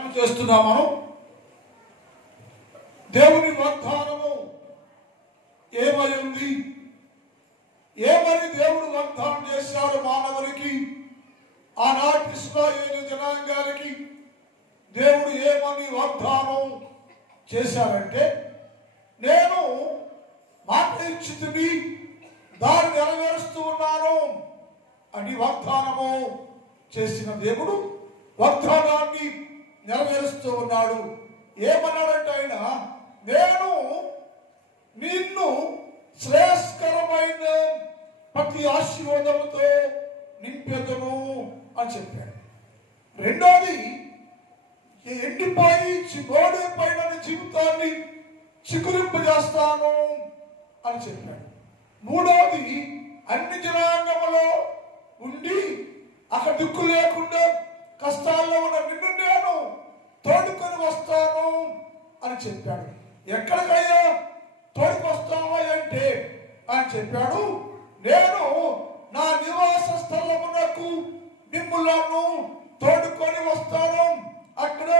ధ్యానం చేస్తున్నాం. మనం దేవుని వాగ్దానము ఏమై ఉంది, ఏమని దేవుడు వాగ్దానం చేశాడు మానవునికి, ఆనాటి ఇశ్రాయేలు జనాంగానికి దేవుడు ఏమని వాగ్దానం చేశారంటే, నేను మాట ఇచ్చితిని దాన్ని నెరవేరుస్తూ ఉన్నాను అని వాగ్దానము చేసిన దేవుడు వాగ్దానాన్ని నెరవేరుస్తూ ఉన్నాడు. ఏమన్నాడంటే ఆయన, నేను నిన్ను శ్రేయస్కరమైన ప్రతి ఆశీర్వాదముతో నింపెదను అని చెప్పాడు. రెండోది, ఎండిపోయి గోడైపోయిన జీవితాన్ని చిగురింపజేస్తాను అని చెప్పాడు. మూడవది, అన్ని జనాంగములో ఉండి అక్కడ దిక్కు లేకుండా కష్టాల్లో ఉన్న నిన్ను నేను తోడుకొని వస్తాను అని చెప్పాడు. ఎక్కడికయ్యా తోడుకొస్తావా అంటే అని చెప్పాడు, నేను నా నివాస స్థలమునకు మిమ్ములను తోడుకొని వస్తాను. అక్కడ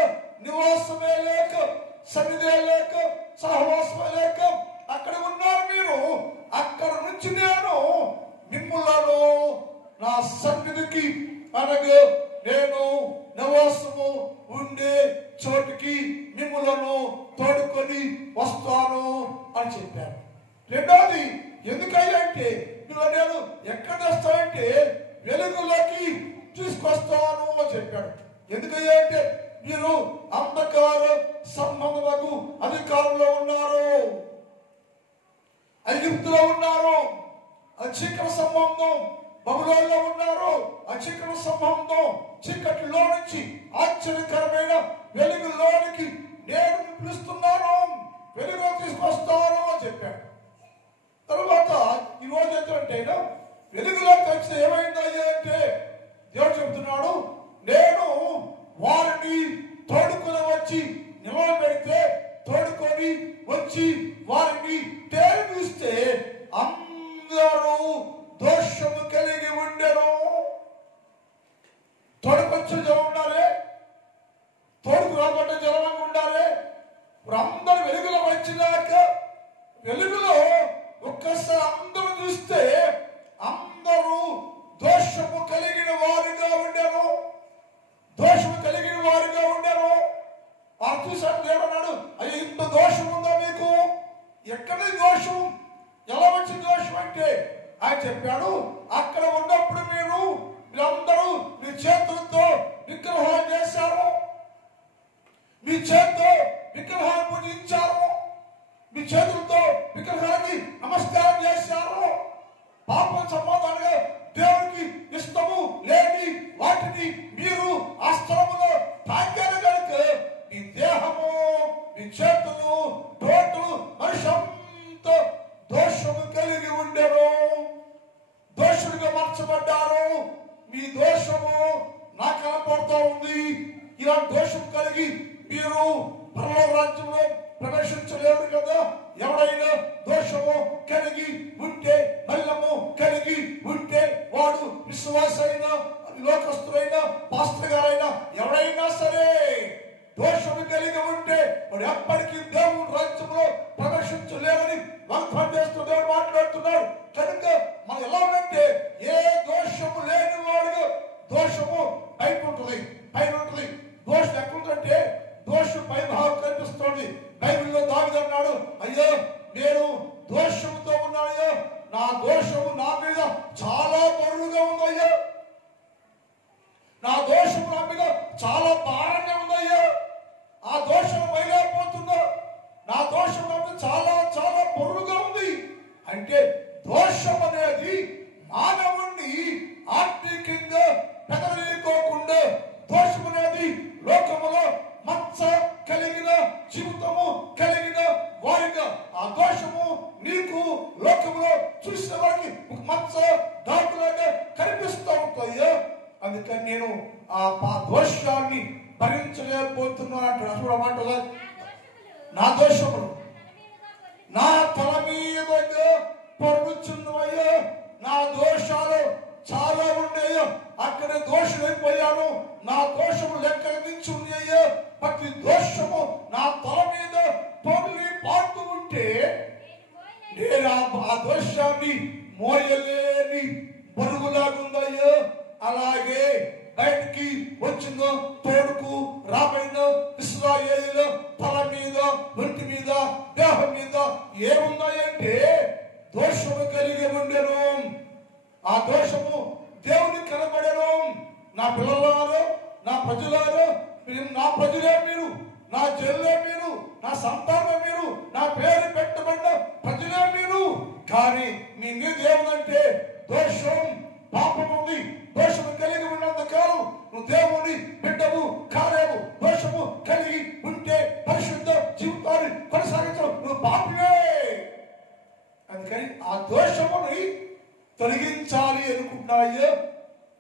నివాసమే లేక, సన్నిధే లేక, సహవాసమే లేక అక్కడ ఉన్నారు మీరు. అక్కడ నుంచి నేను మిమ్ములను నా సన్నిధికి, అనగా నేను నివాసము ఉండే చోటికి మిమ్ములను తోడుకొని వస్తాను అని చెప్పారు. రెండోది, ఎందుకంటే నేను ఎక్కడ వస్తానంటే వెలుగులోకి తీసుకొస్తాను అని చెప్పాడు. ఎందుకంటే మీరు అంధకార సంబంధములకు అధికారంలో ఉన్నారు, ఐగుప్తులో ఉన్నారు, చీకటి సంబంధం బబులోనులో ఉన్నారు, చీకటి సంబంధం చీకటిలో నుంచి ఆశ్చర్యకరమైన వెలుగులోనికి నేను పిలుస్తున్నాను, వెలుగు తీసుకొస్తాను అని చెప్పాడు. తర్వాత ఈరోజు ఏంటంటే వెలుగులోకి వచ్చి ఏమైంది అంటే దేవుడు చెబుతున్నాడు, నేను వారిని తోడుకొని వచ్చి నిలబెడితే, తోడుకొని వచ్చి వారిని తేలిస్తే అందరూ దోషము కలిగి ఉండెను. తోడుకొచ్చే జనం ఉండాలి, తోడుకు రాబట్టే జనంగా ఉండాలి. ఇప్పుడు అందరూ వెలుగులో వచ్చినాక వెలుగులో ఒక్కసారి అందరూ చూస్తే అందరూ దోషము కలిగిన వారిగా ఉండెను, దోషము కలిగిన వారిగా ఉండెను. వారు చూసాడు, దేవుడు అన్నాడు, అయ్యో ఇంత దోషం ఉందా మీకు? ఎక్కడ దోషం, ఎలా వచ్చి దోషం అంటే ఆయన చెప్పాడు, అక్కడ ఉన్నప్పుడు మీరందరూ మీ చేతులతో విగ్రహాలు చేశారు, మీ చేతితో విగ్రహాన్ని పూజించారు, మీ చేతులతో విగ్రహాన్ని నమస్కారం చేశారు. పాపం సమాధానంగా దేవుడికి ఇష్టము లేని వాటిని మీరు ఆ స్థలములో తాకారు కనుక మీ దేహము, మీ చేతులు, తోటలు మనిషంతో దోషము కలిగి ఉండెను, దోషుడిగా మార్చబడ్డారు. మీ దోషము నాకు కనపడుతూ ఉంది. ఇలా దోషం కలిగి మీరు పరలోక రాజ్యంలో ప్రవేశించలేరు కదా. ఎవరైనా దోషము కలిగి ఉంటే, మల్లము కలిగి ఉంటే, వాడు విశ్వాసైనా, లోకస్తులైనా, పాస్టర్ గారైనా ఎవరైనా సరే దోషము కలిగి ఉంటే వాడు ఎప్పటికీ దేవుని రాజ్యంలో ప్రవేశించలేరని వాగ్దానం చేస్తూ దేవుడు మాట్లాడుతున్నాడు. కనుక మనం ఎలా ఉంటే ఏ దోషము లేని వాడు, దోషము పైన ఉంటుంది, పైన ఉంటుంది. దోషం ఎక్కడుందంటే దోషం పై భావం కనిపిస్తుంది. బైబిల్లో దావీదు అన్నాడు, అయ్యో నేను దోషముతో ఉన్నానయ్యా, నా దోషము నా మీద చాలా బరువుగా ఉందయ్యా, నా దోషము నా మీద చాలా భారంగా ఉందయ్యా, ఆ దోషం వైలేకపోతున్నా, నా దోషం నా మీద చాలా చాలా బరువుగా ఉంది అంటే, దోషం అనేది మానవుణ్ణి ఆర్థికంగా పెదవికోకుండా, దోషం అనేది లోకములో మచ్చ కలిగిన జీవితము కలిగిన వారిగా, ఆ దోషము నీకు లోకములో చూసిన వారికి ఒక మచ్చ దాటులాగా కనిపిస్తూ ఉంటాయో. అందుకని నేను ఆ దోషాన్ని భరించలేకపోతున్నాను అంటాడు. అసలు నా దోషములు నా తల మీదగా పరుగుచున్నవయ్యా, నా దోషాలు చాలా ఉన్నాయో, అక్కడ దోషమైపోయాను, నా దోషము లెక్క మించి ఉన్నాయో, ప్రజలారా, నా ప్రజలే మీరు, నా జనులే మీరు, నా సంతానం మీరు, నా పేరు పెట్టబడిన ప్రజలే మీరు. కానీ మీ మీద ఏముందంటే దోషం, పాపం ఉంది. దోషము కలిగి ఉన్నంత కాలం నువ్వు దేవుని బిడ్డవు కాలేవు. దోషము కలిగి ఉంటే పరిశుద్ధ జీవితాన్ని కొనసాగించవు, నువ్వు పాపివే. అందుకని ఆ దోషముని తొలగించాలి అనుకుంటున్నాయో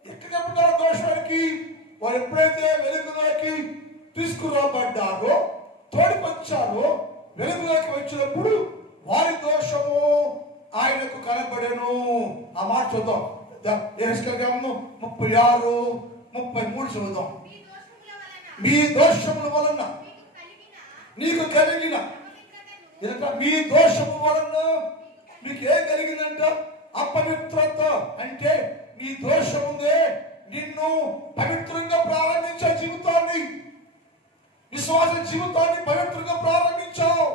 ఎక్కడ చెప్తున్నారు? దోషానికి వారు ఎప్పుడైతే వెలుగులోకి తీసుకురాబడ్డారో, తోడుకొచ్చారో, వెలుగులోకి వచ్చినప్పుడు వారి దోషము ఆయనకు కనబడెను. ఆ మాట చూద్దాం. యెహెజ్కేలు గ్రంథం 36:33 చదువుదాం. మీ దోషముల వలన నీకు కలిగిన, మీ దోషము వలన మీకు ఏం కలిగిందంట? అపవిత్రత. అంటే నీ దోషముందే నిన్ను పవిత్రంగా ప్రారంభించే జీవితాన్ని, విశ్వాస జీవితాన్ని పవిత్రంగా ప్రారంభించావు.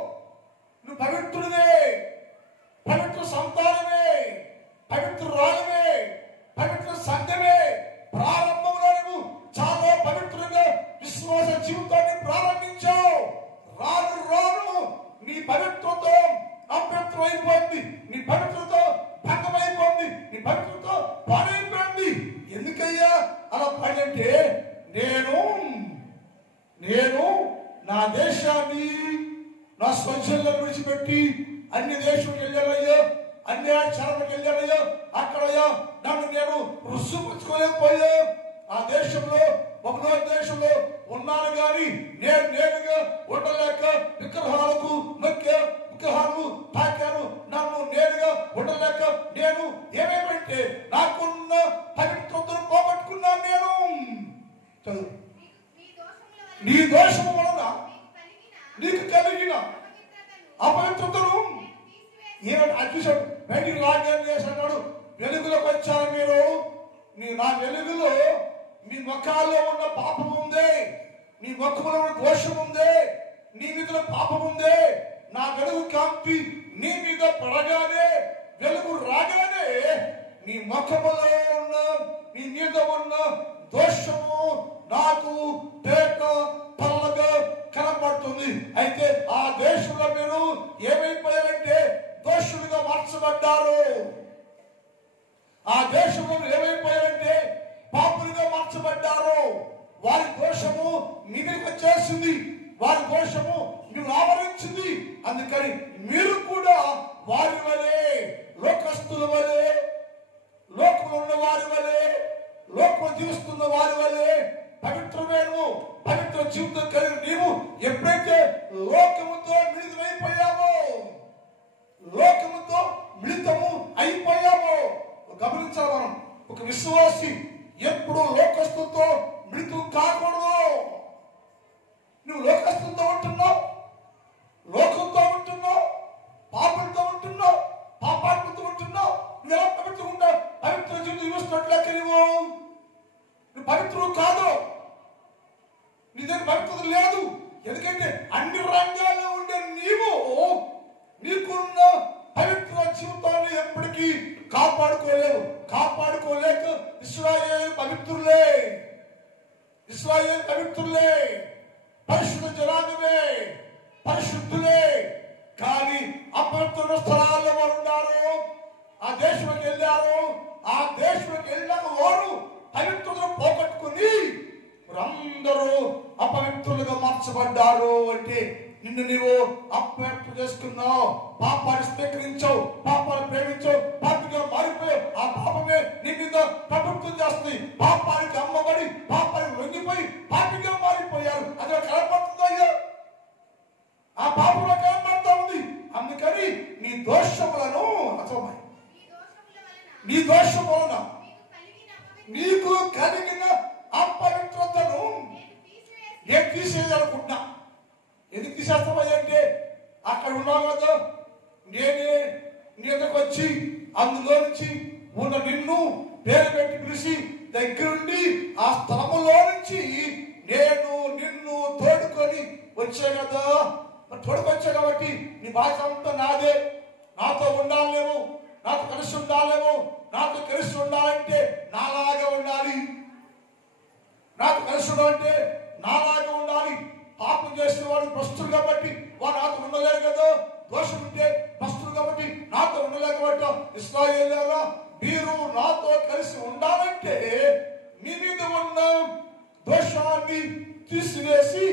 నువ్వు పవిత్రుడే, పవిత్ర సంతానమే, పవిత్రురాలమే, పవిత్ర సంఘమే. ప్రారంభంలో నువ్వు చాలా పవిత్రంగా విశ్వాస జీవితాన్ని ప్రారంభించావు. రాను రాను నీ పవిత్రత అపవిత్రమైపోయింది, నీ పవిత్రత భంగమైపోయింది, నీ పవిత్రత పాడైపోయింది. ఎందుకయ్యా అలా పడంటే, నేను నా దేశాన్ని, నా స్వచ్ఛలను విడిచిపెట్టి అన్ని దేశాలకు వెళ్ళానయ్యా, అన్ని ఆచారాలకు వెళ్ళానయ్యా. అక్కడయ్యా నన్ను నేను రుసుపుచ్చుకోలేకపోయా. ఆ దేశంలో, బబులోను దేశంలో ఉన్నాను కానీ నేనుగా ఉండలేక విగ్రహాలకు మొక్కా, విగ్రహాలు తాకాను. నన్ను నేనుగా ఉండలేక నేను ఏమేమంటే నాకున్న పవిత్రతను పోగొట్టుకున్నాను. నేను చదువు. నీ దోషము వలన నీకు కలిగిన అపవిత్రతను చూశాడు, బయటికి రాజ్యాన్ని చేశాడు. వెలుగులోకి వచ్చారు మీరు. నా వెలుగులో మీ ముఖాల్లో ఉన్న పాపం ఉంది, నీ ముఖంలో ఉన్న దోషం ఉంది, నీ మీద పాపం ఉంది. నా వెలుగు కాంతి నీ మీద పడగానే, వెలుగు రాగానే నీ ముఖములో ఉన్న, నీ మీద ఉన్న దోషము నాకు తేట పల్లగా కనబడుతుంది. అయితే ఆ దేశంలో మీరు ఏమైపోయారంటే దోషులుగా మార్చబడ్డారు. ఆ దేశంలో ఏమైపోయారంటే పాపులుగా మార్చబడ్డారు. వారి దోషము మీ మీదకి వచ్చేసింది, వారి దోషము మీరు ఆవరించింది. అందుకని మీరు కూడా వారి వలె, లోకస్తుల వలె, లోకంలో ఉన్న వారి వలె, లోకం జీవిస్తున్న వారి వలె పవిత్రమేను, పవిత్ర జీవితం కలిగి నీవు ఎప్పుడైతే లోకముతో మిళితమైపోయావో, లోకముతో మిళితము అయిపోయావో. గమనించాలి మనం, ఒక విశ్వాసి ఎప్పుడు లోకస్తుతో మిళితం కాకూడదు. నువ్వు లోకస్తులతో ఉంటున్నావు, లోకంతో ఉంటున్నావు, పాపంతో ఉంటున్నావు, పాపాత్మతో ఉంటున్నావు. నువ్వు ఎలా పవిత్రం ఉంటావు? పవిత్ర జీవితం జీవిస్తున్నట్లయితే నువ్వు పవిత్రుడు కాదు, నీ దగ్గర పవిత్రత లేదు. ఎందుకంటే అన్ని రంగాల్లో ఉండే నీవు నీకున్న పవిత్ర జీవితాన్ని ఎప్పటికీ కాపాడుకోలేవు. కాపాడుకోలేక ఇశ్రాయేలు పవిత్రులే, ఇశ్రాయేలు పవిత్రులే, పరిశుద్ధ జనాంగమే, పరిశుద్ధులే. కానీ అపవిత్ర స్థలాల్లో వారు ఉన్నారు. ఆ దేశంలోకి వెళ్ళారు. ఆ దేశంలోకి వెళ్ళాక వారు పవిత్రతను పోగొట్టుకుని అందరూ అపవిత్రులుగా మార్చబడ్డారు. అంటే నిన్ను నీవు అపవిత్ర చేసుకున్నావు, పాపాన్ని స్వీకరించావు, పాపాన్ని ప్రేమించావు, పాపిగా మారిపోయావు. ఆ పాపమే నీ మీద ప్రభుత్వం చేస్తుంది. పాపానికి అమ్మబడి, పాపానికి లొంగిపోయి పాపిగా మారిపోయారు. అది కనపడుతుందయ్యా, ఆ పాపంలో కనపడతా ఉంది. అందుకని నీ దోషములను, నీ దోషం వలన నీకు కలిగిన అపవిత్రతను నేను తీసేయాలనుకుంటున్నా. ఎందుకు తీసేస్తామంటే అక్కడ ఉన్నావు కదా, నేనే నీ దగ్గరకు వచ్చి అందులో నుంచి ఉన్న నిన్ను పేరు పెట్టి పిలిచి దగ్గరుండి ఆ స్థలములో నుంచి నేను నిన్ను తోడుకొని వచ్చా కదా. తోడుకొచ్చా కాబట్టి నీ బాధ్యత అంతా నాదే. నాతో ఉండాలేమో, నాతో కలిసి ఉండాలేమో. నాతో కలిసి ఉండాలంటే నాలాగా ఉండాలి. నాతో కలిసి ఉండాలంటే నాలాగా ఉండాలి. పాపం చేసిన వాడు భ్రష్టులు కాబట్టి వాడు నాతో ఉండలేరు కదా. దోషం ఉంటే భ్రష్టులు కాబట్టి నాతో ఉండలేకపోవటం. ఇశ్రాయేలులారా, మీరు నాతో కలిసి ఉండాలంటే మీ మీద ఉన్న దోషాన్ని తీసివేసి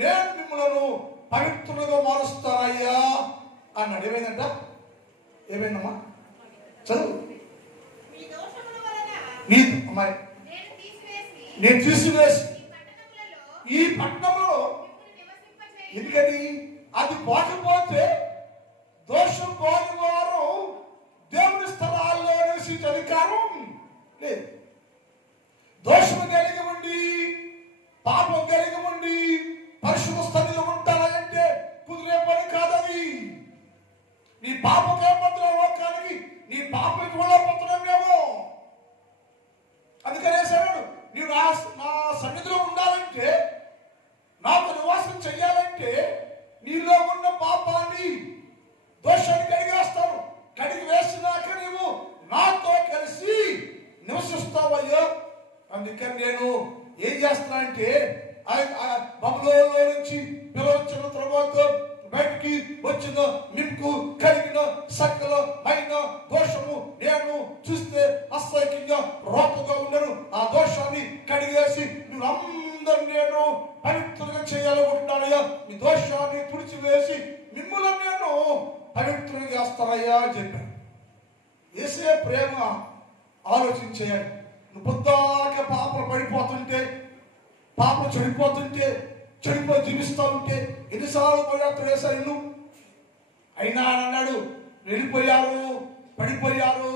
నేను మిమ్మల్ని పవిత్రులుగా మారుస్తానయ్యా అన్నాడు. ఏమైందంట? ఏమైందమ్మా? చదువు. అమ్మాయి, నేను తీసివేసి ఈ పట్టణంలో, ఎందుకని అది పోకపోతే దోషం పోని వారు దేవుని స్థలాల్లో నివసించే అధికారం లేదు. దోషం కలిగి ఉండి పాపం కలిగి ఉండి పరిశుద్ధ స్థితిలో ఉంటారంటే కుదిరే పని కాదది. నీ పాపకే పత్రం లోకానికి, నీ పాపం చూడలేకపోతున్నామేమో. అందుకనే సరే నీవు నా సన్నిధిలో ఉండాలంటే, నాకు నివాసం చెయ్యాలంటే నీలో ఉన్న పాపాన్ని దోషాన్ని కడిగేస్తాను. కడిగి వేసినాక నీవు నాతో కలిసి నివసిస్తావయ్యో. అందుకని నేను ఏం చేస్తున్నానంటే బబులోనులో నుంచి పిలవచ్చిన తర్వాత బయటికి వచ్చిన మీకు కలిగిన సకలమైన దోషము నేను చూస్తే అసహ్యంగా రోతగా ఉండను. ఆ దోషాన్ని కడిగేసి మీరు అందరూ నేను పవిత్రంగా చేయాలనుకుంటున్నానయ్యా. మీ దోషాన్ని తుడిచివేసి మిమ్మల్ని నేను పవిత్రంగా చేస్తానయ్యా అని చెప్పాను. యేసే ప్రేమ ఆలోచించేయాలి. నువ్వు పొద్దాక పాపలు పడిపోతుంటే, పాపలు చెడిపోతుంటే, చెడిపోయి జీవిస్తూ ఉంటే ఎన్నిసార్లు పోయాడు వేశారు ఇల్లు అయినా అన్నాడు. వెళ్ళిపోయారు, పడిపోయారు,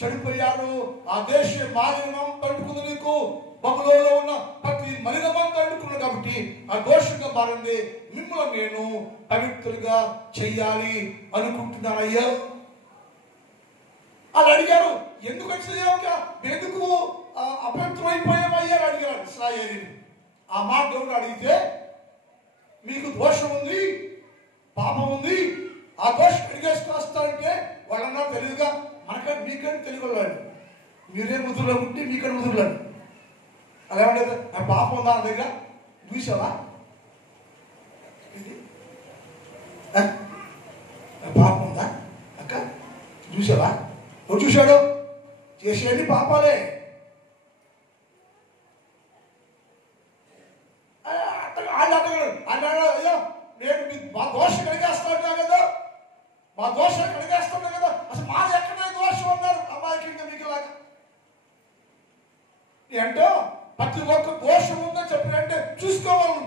చెడిపోయారు. ఆ దేశ మాలిన్యం తడుకుంది. నీకు బబులోనులో ఉన్న ప్రతి మలినమంతా తడుకున్నాడు కాబట్టి ఆ దోషంగా మారింది. మిమ్మల్ని నేను పవిత్రులుగా చెయ్యాలి అనుకుంటున్నానయ్యా. వాళ్ళు అడిగారు, ఎందుకు వచ్చింది, ఎందుకు అపవిత్రం అయిపోయామయ్యా అడిగారు ఇశ్రాయేలీయులు. ఆ మాట దేవుడు అడిగితే, మీకు దోషం ఉంది, పాపం ఉంది, ఆ దోషం అడిగేసుకుని వస్తారంటే వాళ్ళన్నా తెలియదుగా. మనకంటే మీకంటే తెలియదు వాళ్ళు. మీరే ముదురులో ఉంటే మీకంటే ముదురులేదు. అలా ఏమంటే ఆ పాపం ఉందా నా దగ్గర చూసావా? పాపం ఉందా అక్క చూసావా? నువ్వు చూశాడు చేసేది పాపాలే. అయ్యో నేను మా దోషం కడిగేస్తున్నా కదా, మా దోషం కడిగేస్తున్నా కదా. అసలు మాది ఎక్కడ దోషం అన్నారు అమ్మాయికి మీకులాగా. ఏంటో ప్రతి ఒక్క దోషం ఉందని చెప్పినంటే చూసుకోవాలి.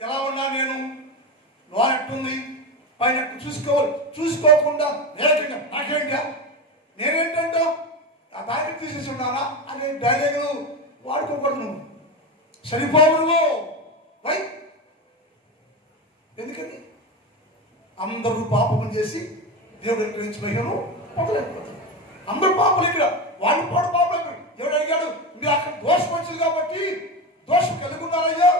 ఎలా ఉన్నా నేను లోనెట్టుంది పైన చూసుకోవాలి. చూసుకోకుండా ఏకంగా నాకేంటా నేనేంటంటో ఆ దానికి తీసేసి ఉన్నానా అనే డైలాగులు వాడుకోకూడదు. నువ్వు సరిపోవు. వై ఎందుకని అందరూ పాపం చేసి దేవుడు ఎక్కడి మహిళను పొందలేకపోతారు. అందరూ పాపలు ఇక్కడ, వాళ్ళు కూడా పాపలు. దేవుడు అడిగాడు, మీరు అక్కడ దోషం వచ్చింది కాబట్టి దోషం కలిగి ఉన్నారయ్యా,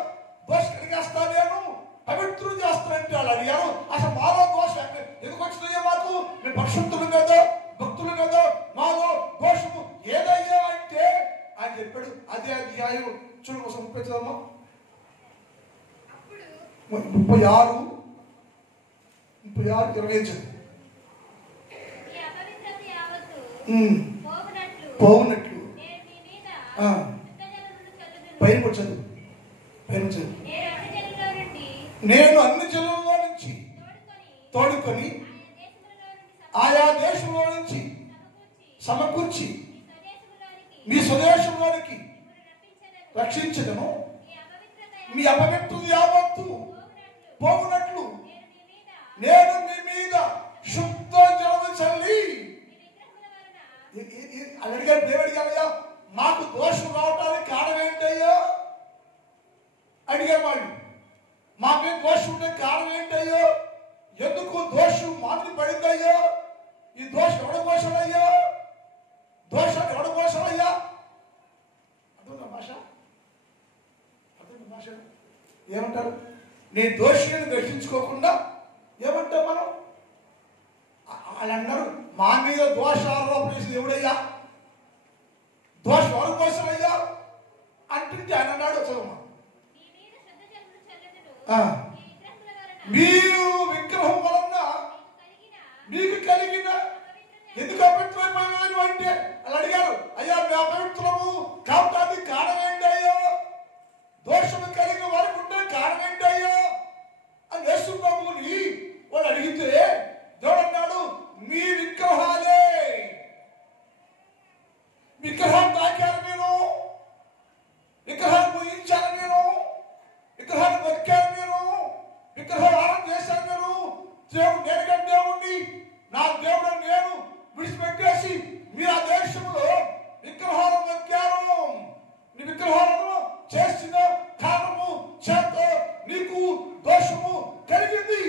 దోషం కలిగేస్తా నేను పవిత్రులు చేస్తానంటే వాళ్ళు అడిగారు. అసలు మాలో దోషం ఎందుకు వచ్చిందయ్యా? మాకు మేము పరిశుద్ధులు కదా, భక్తులు కదా, మాలో దోషము ఏదయ్యా అంటే ఆయన చెప్పాడు. అదే అధ్యాయం చూడు కోసం 36 25 పోవునట్లు పైన చదువు, పైన చదువు. నేను అన్ని జనులలో నుంచి తోడుకొని ఆయా దేశంలో నుంచి సమకూర్చి మీ స్వదేశంలోనికి రక్షించదను. మీ అపవిత్రత యావత్తు పోవునట్లు నేను మీ మీద శుద్ధ జలము చల్లి. అడిగారు దేవుడు అడిగారయ్యా, మాకు దోషం రావడానికి కారణం ఏంటయ్యా అడిగారు వాళ్ళు. మాకేం దోషం ఉండే కారణం ఏంటయ్యో? ఎందుకు దోషం మామిడి పడిందయ్యా? ఈ దోషం ఎవడ కోసమయ్యా? దోషాన్ని ఎవడ కోసమయ్యా? అర్థం భాష, అర్థం భాష ఏమంటారు? నీ దోషిని దర్శించుకోకుండా ఏమంటాం మనం? వాళ్ళు అన్నారు, మా మీద దోషారోపణ చేసి ఎవడయ్యా? దోషం ఎవరి కోసమయ్యా? అంటుంటే ఆయన అన్నాడు చదువు, మీరు విగ్రహం వలన మీకు కలిగిన ఎందుకు అపవిత్రమైపోయారు అంటే వాళ్ళు అడిగారు, అయ్యా మేము అపవిత్రము కావటానికి కారణం ఏంటి అయ్యా, దోషము కలిగిన వారికి ఉండే కారణం ఏంటి అయ్యా అని యేసు ప్రభువుని వాళ్ళు అడిగితే దేవుడు అన్నాడు, మీ విగ్రహాలే, విగ్రహాన్ని తాకారు మీరు, విగ్రహాన్ని పూజించారు మీరు, విగ్రహాన్ని మొక్కారు మీరు, విగ్రహాలు ఆరాధన చేశారు మీరు. దేవుడు నేనుగా దేవుణ్ణి, నా దేవుడు నేను విడిచిపెట్టేసి మీరు ఆ దేశంలో విగ్రహాలను మొక్కారు. నీ విగ్రహాలను చేసిన కారణము చేత నీకు దోషము కలిగింది.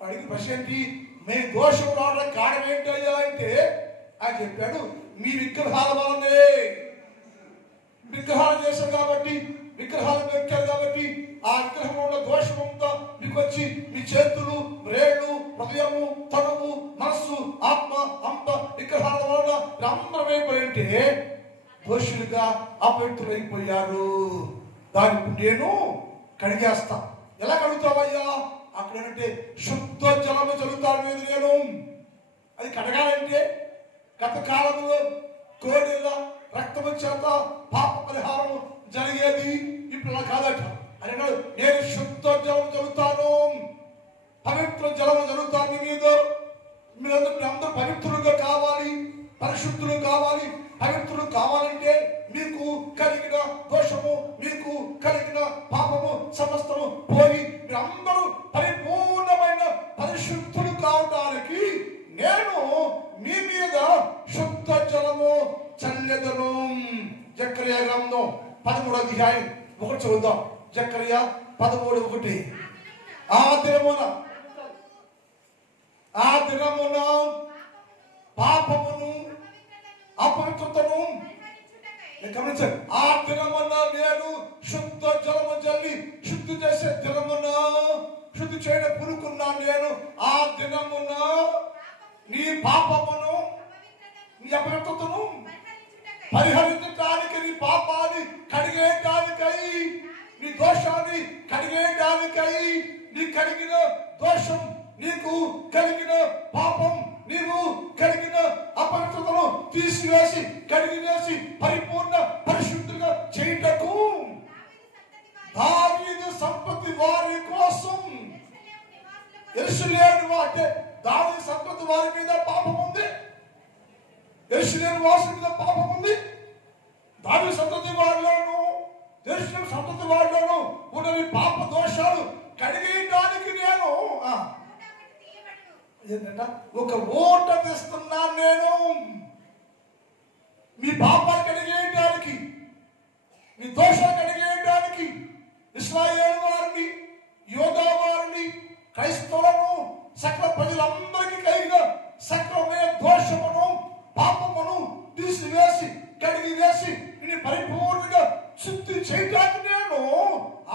అడిగిన ప్రశ్న ఏంటి, మేము దోషం రావడానికి కారణం ఏంటయ్యా అంటే ఆయన చెప్పాడు, మీ విగ్రహాల వల్లనే. విగ్రహాలు చేశారు కాబట్టి, విగ్రహాలు పెట్టారు కాబట్టి ఆ విగ్రహంలో ఉన్న దోషం అంతా మీకు వచ్చి మీ చేతులు, రేళ్ళు, హృదయము, తనువు, మనస్సు, ఆత్మ అంతా విగ్రహాల వల్ల అందరం అయిపోయింటే దోషులుగా అపవిత్రులైపోయారు. దానికి నేను కడిగేస్తా. ఎలా కడుగుతావయ్యా అక్కడ ఏంటంటే శుద్ధ జలము చదువుతాను మీద నేను. అది కడగాలంటే గత కాలంలో కోడెల రక్తము చేత పాప పరిహారం జరిగేది, ఇప్పుడు అలా కాదట. అని నేను శుద్ధ జలము చదువుతాను, పవిత్ర జలము చదువుతాను మీ మీద. మీరందరూ పవిత్రులుగా కావాలి, పరిశుద్ధులు కావాలి. పవిత్రులు కావాలంటే మీకు కలిగిన దోషము, మీకు కలిగిన పాపము సమస్తము పోయి మీరందరూ పరిపూర్ణమైన పరిశుద్ధులు కావడానికి నేను మీ మీద శుద్ధ జలము చల్లెదను. జకర్యా గ్రంథం 13వ అధ్యాయం 1 చదువుదాం. జకర్యా 13:1. ఆ దినమున పాపమును అపవిత్రతను గమనించండి. ఆ దినమున నేను శుద్ధ జలము జల్లి శుద్ధి చేసే దినమున శుద్ధి చేయడం పురుకున్నాను నేను. ఆ దినమున నీ పాపమును నీ అపవిత్రతను పరిహరించడానికి, నీ పాపాన్ని కడిగేయడానికై, నీ దోషాన్ని కడిగేయడానికై, నీ కలిగిన దోషం, నీకు కలిగిన పాపం, నీవు కలిగిన అపవిత్రతను తీసివేసి కడిగివేసి పరిపూర్ణ పరిశుద్ధిగా చేయుటకు దావీదు సంతతి వారి కోసం, యెరూషలేము అంటే దావీదు సంతతి వారి మీద పాపం ఉంది, యెరూషలేము వాసుల మీద పాపం ఉంది. దావీదు సంతతి వారిలోను యెరూషలేము సంతతి వారిలోను ఉన్నవి పాప దోషాలు కడిగేయడానికి నేను ఏంటంట ఒక ఓట తెస్తున్నాను నేను. మీ పాపాలు కడిగేయడానికి, మీ దోషాలు కడిగేయడానికి ఇశ్రాయేలు వారిని, యోధా వారిని, క్రైస్తవులను, సకల ప్రజలందరికీ కలిగిన సకలమైన దోషమును పాపమును తీసివేసి కడిగివేసి ఇది పరిపూర్ణంగా శుద్ధి చేయడానికి నేను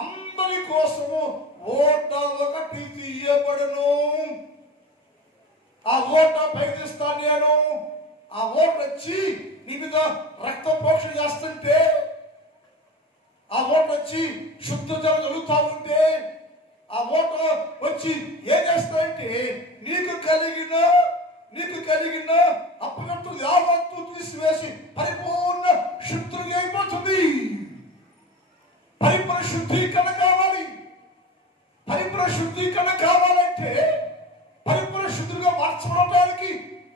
అందరి కోసము ఓట ఒకటి తీయబడును. ఆ ఓట ప్రయత్నిస్తాను నేను. ఆ ఓట వచ్చి నీ మీద రక్త పోషణ చేస్తుంటే, ఆ ఓట వచ్చి శుద్ధ జలం జరుగుతూ ఉంటే, ఆ ఓట వచ్చి ఏం చేస్తాయంటే నీకు కలిగిన అపవిత్రులు యావత్తు తీసివేసి పరిపూర్ణ శుద్ధులుగా అయిపోతుంది. పరిపూర్ణ శుద్ధీకరణ కావాలి. పరిపూర్ణ శుద్ధీకరణ కావాలంటే పరిపూర్ణ శుద్ధులుగా మార్చబడటానికి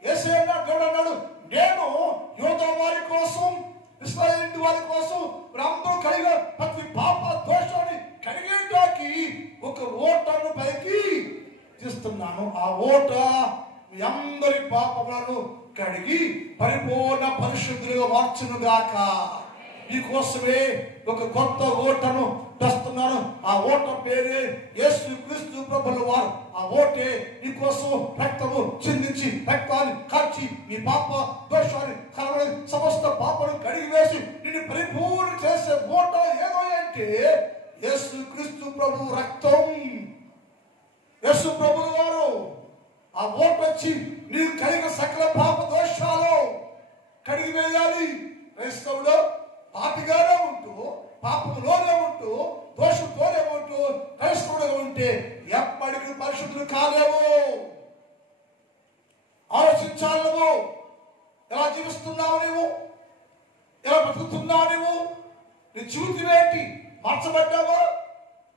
యేసయ్య దేవుడు అన్నాడు, నేను యోధా వారి కోసం, ఇశ్రాయేలు వారి కోసం, అందరూ కలిగిన ప్రతి పాప దోషాన్ని కడిగేయడానికి ఒక ఓటను పైకి తీస్తున్నాను. ఆ ఓట మీ అందరి పాపములను కడిగి పరిపూర్ణ పరిశుద్ధులుగా మార్చునుగాక. మీకోసమే ఒక కొత్త ఓటను తెస్తున్నాను. ఆ ఓట పేరే యేసు క్రీస్తు ప్రభుల వారు. ఆ ఓటే నీకోసం రక్తము చిందించి రక్తాన్ని కార్చి నీ పాప దోషాన్ని కలవని సమస్త పాపను కడిగివేసి నిన్ను పరిపూర్ణ చేసే ఓట ఏదో అంటే యేసు క్రీస్తు ప్రభు రక్తం, యేసు ప్రభుల వారు. ఆ ఓట వచ్చి నీకు కలిగిన సకల పాప దోషాలు కడిగివేయాలి. క్రైస్తవుడు పాపిగానే ఉంటూ, పాపంలోనే ఉంటూ, దోషంతోనే ఉంటూ, క్రైస్తవుడుగా ఉంటే ఎప్పటికీ పరిశుద్ధులు కాలేవు. ఆలోచించాలి. నువ్వు ఎలా జీవిస్తున్నావు, నువ్వు ఎలా బతుకుతున్నావు, నువ్వు నీ జీవితం ఏంటి? మార్చబడ్డావా?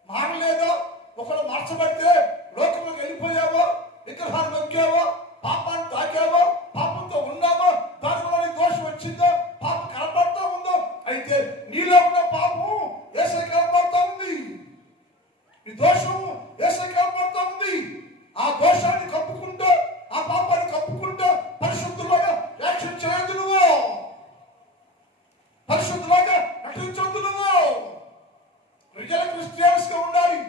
మారలేదా? ఒకళ్ళు మార్చబడితే లోకంలోకి వెళ్ళిపోయావా? విగ్రహాన్ని నొక్కావా? పాపాన్ని తాకావా? పాపంతో ఉన్నావా? దానివల్ల నీ దోషం వచ్చిందో? పాపం కనబడతా ఉందో? అయితే నీలో ఉన్న పాపం యేసుకి కనబడతా ఉంది. నీ దోషం యేసుకి కనబడతా ఉంది. ఆ దోషాన్ని కప్పుకుంటూ, ఆ పాపాన్ని కప్పుకుంటూ పరిశుద్ధులుగా యాక్షన్ చేయదు. నువ్వు పరిశుద్ధులుగా నటించొద్దు. నువ్వు రిజల్ క్రిస్టియన్స్ గా ఉండాలి.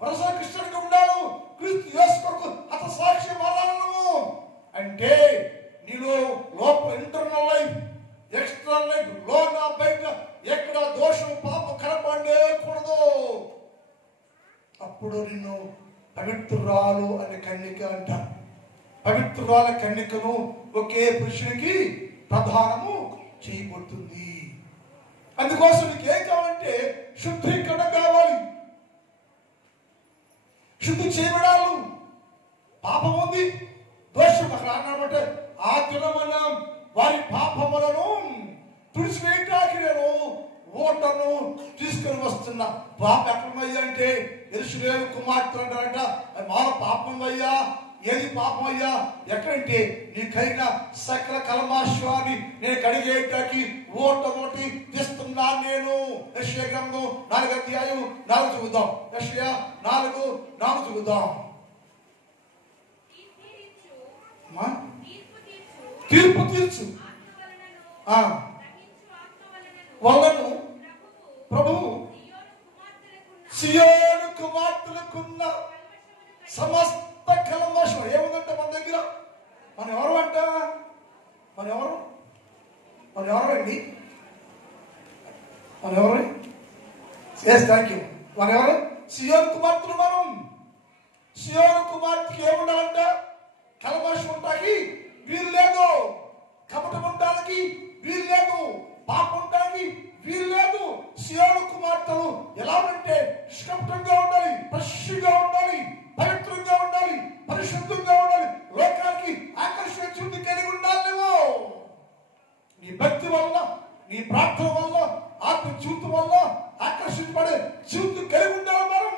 వరుస క్రిస్టియన్ గా ఉండాలి. క్రీస్తు యేసు కొరకు హత సాక్షి మారాలి. నువ్వు అంటే నీలో లోపల ఇంటర్నల్ లైఫ్, ఎక్స్టర్నల్ లైఫ్, లోన బయట ఎక్కడ దోషం పాపం కనపడకూడదు. అప్పుడు నిన్ను పవిత్రురాలు అనే కన్యక అంటారు. పవిత్రురాల కన్యకను ఒకే పురుషునికి ప్రధానము చేయబడుతుంది. అందుకోసం నీకు ఏం కావాలంటే శుద్ధీకరణ కావాలి. శుద్ధి చేయబడాలి. పాపం ఉంది, దోషం అక్కడ అన్నమాట. ఆ దినమున వారి పాపములను తుడిచివేయటానికి నేను ఓటను తీసుకొని వస్తున్నా. పాపం ఎక్కడమయ్యా అంటే యెరూషలేము కుమార్తె అంటారంట. అది మాల పాపం అయ్యా. ఏది పాపం అయ్యా? ఎక్కడంటే నీకైనా సకల కల్మషాన్ని నేను కడిగేయటానికి ఓటమోటి తీస్తున్నాను నేను. యెషయా గ్రంథం 4వ అధ్యాయం 4 చదువుదాం. యెషయా 4:4 చదువుదాం. తీర్పు తీర్చు వలను ప్రభువు సియోను కుమార్తెలకున్న సమస్త కల్మషం ఏముందంట మన దగ్గర? మనం ఎవరు అంట? మన ఎవరండి? మన ఎవరు? Thank you. మన ఎవరు? సియోను కుమార్తెలు. మనం సియోను కుమార్తెకి ఏముండాలంట? కల్మషం ఉంటాయి వీలు లేదు, కపటం ఉండడానికి వీలు లేదు, పాపం ఉండడానికి వీలు లేదు. సియోను కుమార్తెలు ఎలా ఉంటే నిష్కపటంగా ఉండాలి, ఫ్రెష్గా ఉండాలి, పవిత్రంగా ఉండాలి, పరిశుద్ధంగా ఉండాలి, లోకానికి ఆకర్షణ చూపు కలిగి ఉండాలి. నువ్వు నీ భక్తి వల్ల, నీ ప్రార్థన వల్ల, ఆత్మ చూపు వల్ల ఆకర్షించబడే చూపు కలిగి ఉండాలి మనం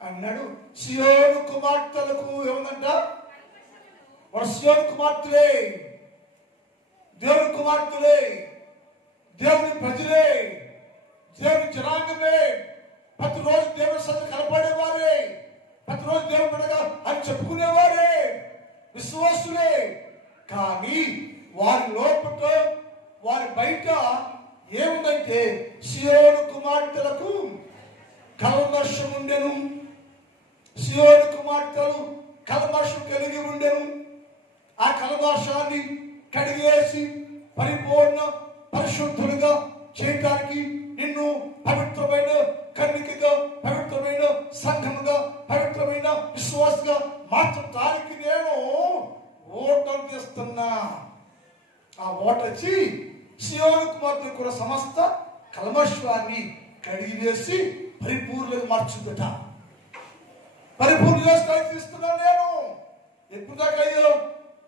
అన్నాడు. సియోను కుమార్తెలకు ఏముందంట? సియోను కుమార్తెలే, దేవుని కుమార్తెలే, దేవుని ప్రజలే, దేవుని జనాంగమే, ప్రతిరోజు దేవుని సన్నిధిలో కనపడేవారే, ప్రతిరోజు దేవుని బిడ్డగా అని చెప్పుకునేవారే, విశ్వాసులే. కానీ వారి లోపల వారి బయట ఏముందంటే సియోను కుమార్తెలకు కల్మషం ఉండెను. సియోను కుమార్తెలు కల్మషం కలిగి ఉండెను. ఆ కల్మషాన్ని కడిగేసి పరిపూర్ణ పరిశుద్ధులుగా చేయడానికి నిన్ను పవిత్రమైన కన్యకగా, పవిత్రమైన సంఘముగా, పవిత్రమైన విశ్వాసగా మార్చడానికి నేను ఓటం చేస్తున్నా. ఆ ఓట వచ్చి సియోను కుమార్తె కూడా సమస్త కల్మషాన్ని కడిగివేసి పరిపూర్ణంగా మార్చుదట. పరిపూర్ణ చేస్తానికి తీస్తున్నాను నేను. ఎప్పుడు దాకా అయ్యో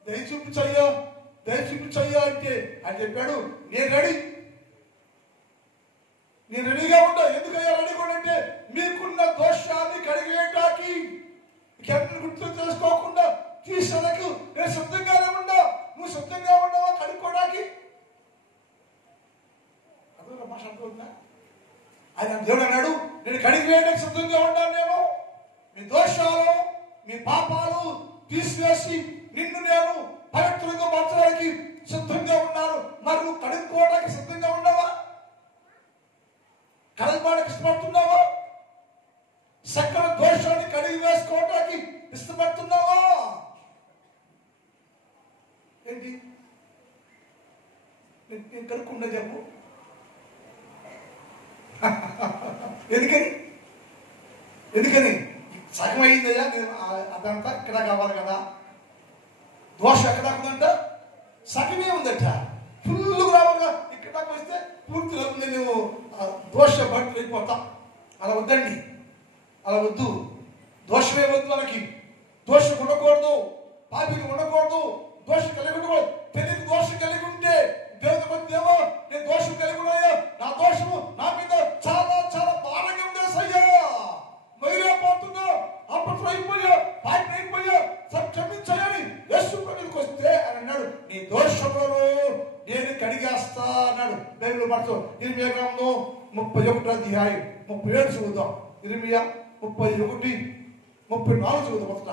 దయ చూపించయ్యా, దయ చూపించయ్యా అంటే అని చెప్పాడు. నేను రెడీగా ఉంటా. ఎందుకయ్యా రెడీగా అంటే మీకున్న దోషాన్ని కడిగేయటానికి, కెప్టెన్ గుర్తు తెలుసుకోకుండా తీసేందుకు నేను శుద్ధంగానే ఉండా. నువ్వు శుద్ధంగా ఉండవా కడుక్కోవడానికి? అదే మాట అనుకుంటున్నా. ఆయన దేవుడు అన్నాడు, నేను కడిగివేయడానికి సిద్ధంగా ఉన్నాను. నేను మీ దోషాలు, మీ పాపాలు తీసివేసి నిన్ను నేను పవిత్రంగా మార్చడానికి సిద్ధంగా ఉన్నాను. మరి నువ్వు కడుక్కోవడానికి సిద్ధంగా ఉన్నావా? కడగడానికి ఇష్టపడుతున్నావా? సకల దోషాన్ని కడిగి వేసుకోవడానికి ఇష్టపడుతున్నావా? ఏంటి నేను కడుక్కుండా చెప్పు. ఎందుకని సగం అయిందయ్యా, నేను అదంతా ఇక్కడ కావాలి కదా. దోషం ఎక్కడ ఉందంట? సగమే ఉందట. ఫుల్గా రావాలిగా. ఇక్కడ దాకా వస్తే పూర్తిగా నేను దోష బట్టి అయిపోతా. అలా వద్దండి, అలా వద్దు. దోషమే వద్దు, మనకి దోషం ఉండకూడదు, పాపికి ఉండకూడదు, దోషం కలిగి ఉండకూడదు. తెలియదు దోషం కలిగి ఉంటే దేవుని మధ్యేమో నేను దోషం కలిగి ఉన్నాయా, నా దోషము నా మీద చాలా చాలా బాధగా ఉండేసయ్యా, మైరైపోతున్నా, అప్పట్లో అయిపోయా, పాపం అయిపోయా, క్షమించాయని యేసు మీదకి వస్తే అని అన్నాడు, నీ దోషములను నేను కడిగేస్తా అన్నాడు. బైబిల్ పడుతూ ఇర్మియా గ్రంథం 31 అధ్యాయం 37 చదువుతాం. ఇర్మియా 31, 34 చదువుతాం. మొదట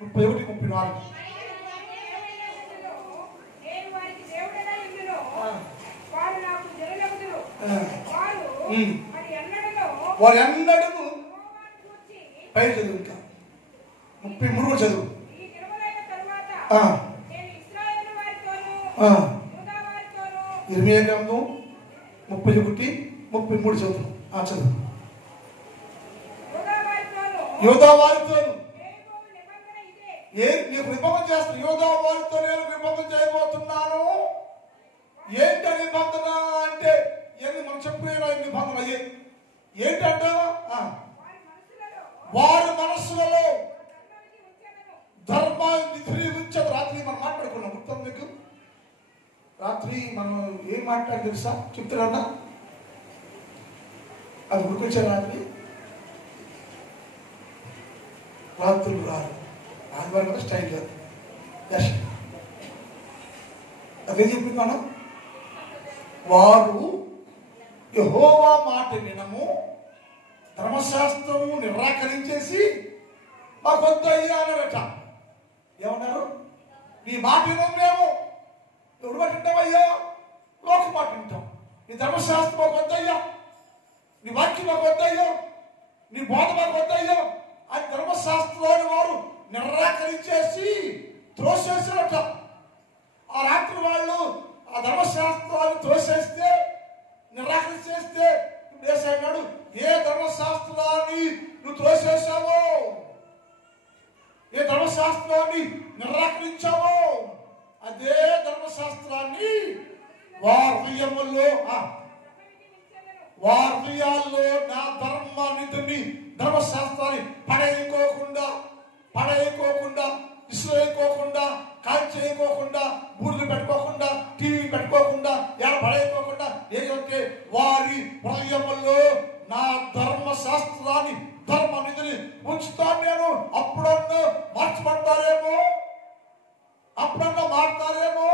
31, 34. వారు ఎన్నడూ పై చదువు, ఇంకా 33 చదువు. ఇర్మియా గ్రంథం 31, 33 చదువు. చదువు. యోధా వారితోను నీకు నిబంధన చేస్తాను. యోధా వారితో నేను నిబంధన చేయబోతున్నాను. ఏంటి నిబంధన అంటే ఏంటి? మనం చెప్పుకునే నిబంధన ఏంటంట? వారి మనస్సులలో ధర్మాన్ని ఉంచదు. రాత్రి మనం మాట్లాడుకున్నాం, గుర్తుంది మీకు? రాత్రి మనం ఏం మాట్లాడి తెలుసా? చెప్తారన్నా అది గుర్తొచ్చారు. రాత్రులు రాదు, ఆదివారం కూడా స్టైల్ కాదు. అదే చెప్పింది మనం. వారు యెహోవా మాట వినము, ధర్మశాస్త్రము నిరాకరించేసి మాకొద్దయ్యా అన్నారట. ఏమన్నారు? నీ మాట వినం మేము. ఎవడు మాట వింటామయ్యా? లోక మాట వింటాం. నీ ధర్మశాస్త్రం మాకు వద్దయ్యా, నీ వాక్యం మాకు వద్దయ్యా, నీ బోధ మాకు వద్దయ్యా అని ధర్మశాస్త్రాన్ని వారు నిరాకరించేసి త్రోసేసారట. ఆ రాత్రి వాళ్ళు ఆ ధర్మశాస్త్రాన్ని త్రోసేస్తే, నిరాకరించేస్తే, ఇప్పుడు ఏసయ్యన్నాడు, ఏ ధర్మశాస్త్రాన్ని నువ్వు త్రోసేసావో, ఏ ధర్మశాస్త్రాన్ని నిరాకరించావో, అదే ధర్మశాస్త్రాన్ని వారి హృదయాల్లో నా ధర్మనిధిని, ధర్మశాస్త్రాన్ని పడేయకోకుండా ఇసువేయకోకుండా, కాల్చేయకోకుండా, బూర్లు పెట్టుకోకుండా, టీవీ పెట్టుకోకుండా, ఎలా పడేయకోకుండా ఏంటంటే వారి హృదయముల్లో నా ధర్మశాస్త్రాన్ని, ధర్మనిధిని ఉంచుతాను నేను. అప్పుడన్నా మార్చబడతారేమో, అప్పుడన్నా మారుతారేమో,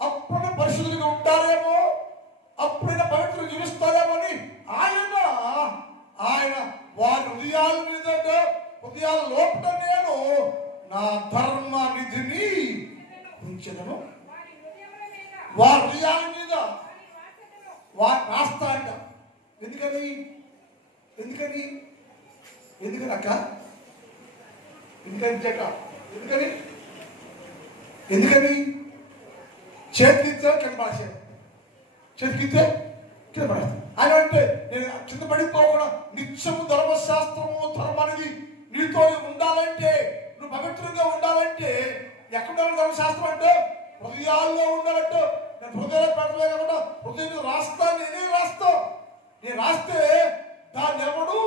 అప్పుడన్నా పరిశుద్ధులుగా ఉంటారేమో, అప్పుడైనా పవిత్రులు జీవిస్తారేమో అని ఆయన వారి హృదయాల మీద, హృదయాల లోపల నేను నా ధర్మనిధిని ఉంచెదను. వారి హృదయాల మీద వారు రాస్తా అంట. ఎందుకని అక్క? ఎందుకని చేతికిస్తే కింద పడేసాడు, చేతికిస్తే కింద పడేస్తాడు. ఆయన అంటే నేను కింద పడిపోకుండా నిత్యము ధర్మశాస్త్రము, ధర్మానికి నీతో ఉండాలంటే, నువ్వు పవిత్రంగా ఉండాలంటే ఎక్కడ ధర్మశాస్త్రం అంటే హృదయాల్లో ఉండాలంటే, నేను హృదయాలు పెడతలే కాబట్టి హృదయం రాస్తాను, నేనే రాస్తా. నేను రాస్తే దాన్ని ఎవడు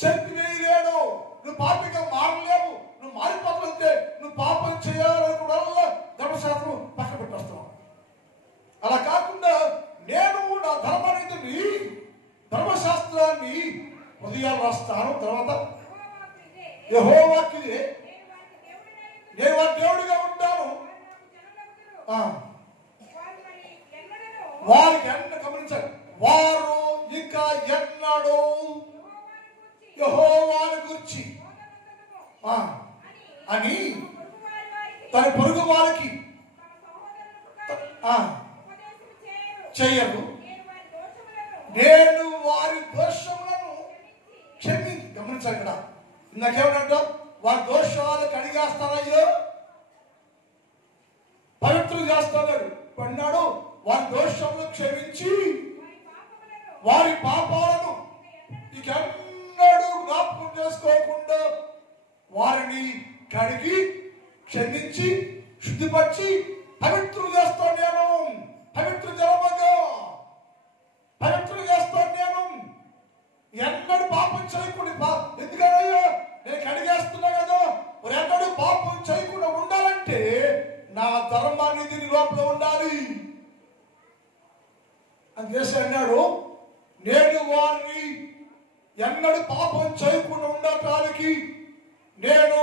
చెక్కి వేయలేడు. నువ్వు పాపిగా మారలేవు. నువ్వు మారిపోతుంటే నువ్వు పాపం చేయాలనుకున్న ధర్మశాస్త్రం పక్క పెట్టేస్తావు. అలా కాకుండా నేను నా ధర్మనిధిని, ధర్మశాస్త్రాన్ని హృదయాలు రాస్తాను. తర్వాత యెహోవాకి నేను వారి దేవుడిగా ఉంటాను. వారికి గమనించాలి, వారు ఇంకా ఎన్నడూ యెహోవాను గురించి అని తన పొరుగు వారికి చేయరు. నేను వారి దోషములను గమనించాలి. ఇక్కడ ఇందాకేమన్నా వారి దోషాలు కడిగేస్తానయ్యో, పవిత్రులు చేస్తాడు అన్నాడు. వారి దోషములు క్షమించి వారి పాపాలను ఇకెన్నడూ జ్ఞాపకం చేసుకోకుండా వారిని కడిగి క్షమించి శుద్ధిపరిచి పవిత్రులు చేస్తాను. నేను పవిత్ర జలముగా చేయకుండా ఎందుకనయ్యా నేను కడిగేస్తున్నా కదా, మరి ఎన్నడూ పాపం చేయకుండా ఉండాలంటే నా ధర్మాన్ని దీని లోపల ఉండాలి అని చేసి అన్నాడు. నేను వారిని ఎన్నడూ పాపం చేయకుండా ఉండటానికి నేను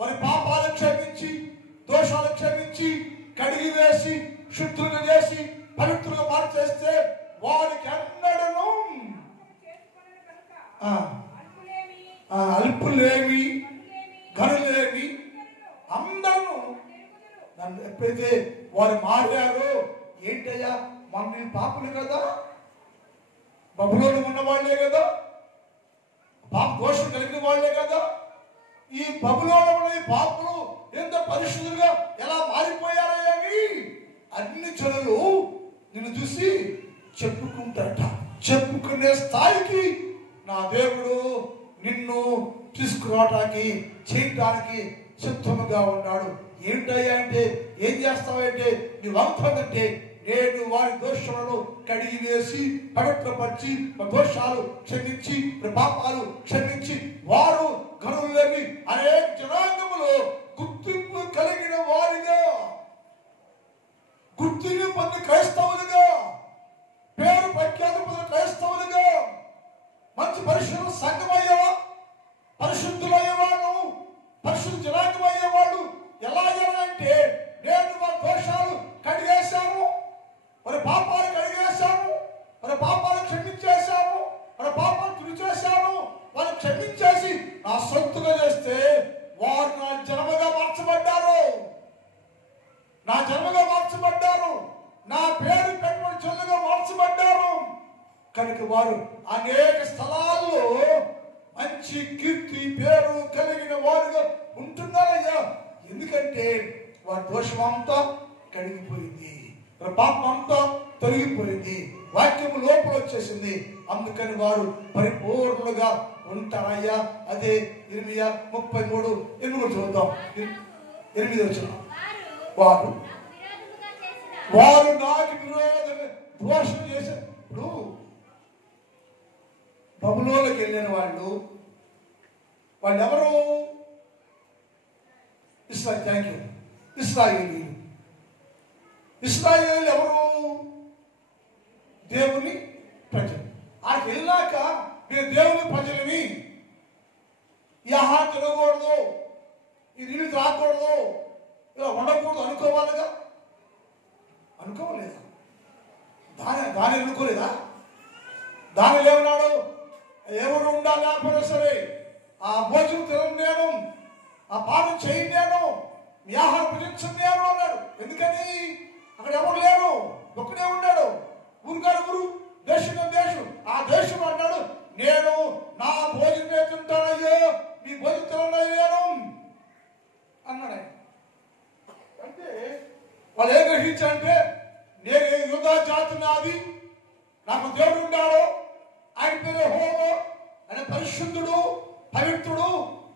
వారి పాపాలు క్షమించి దోషాలు క్షమించి కడిగి వేసి శుద్ధులుగా చేసి పవిత్రులుగా మార్చేస్తే వారికి ఎన్నడను అల్పులేమి గనులేమి అందరూ నన్ను ఎప్పుడైతే వారు మారారో, ఏంటయ్యా మన పాపులు కదా, బబులోను ఉన్న వాళ్లే కదా, పాప దోషం కలిగిన వాళ్లే కదా, ఈ బబులోను ఉన్న పాపులు ఎంత పరిశుద్ధులుగా ఎలా మారిపోయారని అన్ని జనులు నిన్ను చూసి చెప్పుకుంటారట. చెప్పుకునే స్థాయికి నా దేవుడు నిన్ను తీసుకురావడానికి చేయటానికి సిద్ధముగా ఉన్నాడు. ఏంటయ్యా అంటే ఏం చేస్తావంటే నువ్వు అవుతుందంటే నేను వారి దోషాలను కడిగి వేసి పవిత్రపరిచి దోషాలు క్షమించి పాపాలు క్షమించి వారు గనులు లేని అనేక జనాంగములు గుర్తింపు కలిగిన వారిగా, గుర్తింపు పొందిన క్రైస్తవులుగా, పేరు ప్రఖ్యాతి పొందిన క్రైస్తవులుగా, మంచి పరిశుద్ధ సంఘం అయ్యేవా, పరిశుద్ధులయ్యేవాళ్ళు, పరిశుద్ధ జనాంగం అయ్యేవాళ్ళు ఎలాగంటే నేను వారి దోషాలు కడిగేశాను, వారి పాపాలు కడిగేశాను, వారి పాపాలు క్షమించేశాను, వారి పాపాలు తుడిచేశాను, వారిని క్షమించేసి నా సొంతుగా చేస్తే వారు నా జన్మగా మార్చబడ్డారు, నా జన్మగా మార్చబడ్డారు, నా పేరు పెట్టబడి జన్మగా మార్చబడ్డారు. కనుక వారు అనేక స్థలాల్లో మంచి కీర్తి పేరు కలిగిన వారుగా ఉంటున్నారయ్యా. ఎందుకంటే వారి దోషం అంతా కడిగిపోయింది, పాపం అంతా తొలగిపోయింది, వాక్యము లోపల వచ్చేసింది. అందుకని వారు పరిపూర్ణులుగా ఉంటారయ్యా. అదే ఇర్మియా 33:8 చూద్దాం. 8 వచ్చిన వారు నాకు విరోధంగా దోషం చేశారు. ఇప్పుడు బబులోనికి వెళ్ళిన వాళ్ళు ఎవరు? ఇశ్రాయేలీయులు ఎవరు? దేవుని ప్రజలు. ఆడికి వెళ్ళాక మీరు దేవుని ప్రజలని, ఈ ఆహారం తినకూడదు, ఈ నీళ్ళు తాగకూడదు, ఇలా ఉండకూడదు అనుకోవాలిగా, అనుకోవాలేదా? దాని అనుకోలేదా? దానిలో ఏమన్నాడు? ఎవరు ఉండాలి లేకపోయినా సరే ఆ భోజనం తినను నేను, ఆ పానం చేయి నేను, మీ ఆహారం భుజించను నేను అన్నాడు. ఎందుకని? అక్కడ ఎవరు లేరు, ఒక్కడే ఉన్నాడు. ఊరుగాడు ఊరు, దేశం దేశం, ఆ దేశం అన్నాడు నేను నా భోజనమే తింటానయ్యో, మీ భోజనం తినను అన్నాడు. అంటే వాళ్ళు ఏం గ్రహించారంటే నేను యూదా జాతి నాది, నాకు దేవుడు ఉన్నాడు, ఆయన పేరు యెహోవా, ఆయన పరిశుద్ధుడు పవిత్రుడు,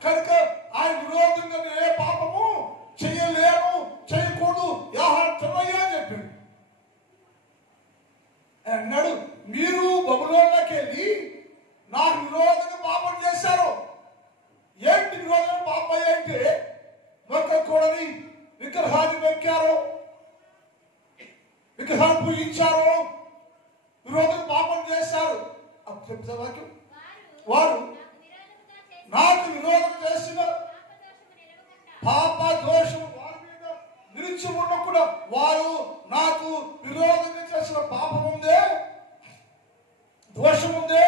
కనుక ఆయన విరోధంగా నేను ఏ పాపము చేయలేను, చేయకూడదు, ఆహారం తినయ్యా అని చెప్పాడు. అన్నాడు మీరు బబులోనులోకి వెళ్ళి నాకు విరోధంగా పాపం చేశారు. ఏంటి విరోధంగా పాపం అంటే మొక్కకూడని విగ్రహాన్ని మొక్కారు, విగ్రహాన్ని పూజించారు, విరోధంగా పాపం చేశారు. అప్పుడు చెప్తా వాక్యం, వారు నాకు విరోధం చేసిన పాప దోషం వారి మీద నిలిచి ఉండకుండా వారు నాకు విరోధంగా చేసిన పాపం ఉందే, దోషం ఉందే,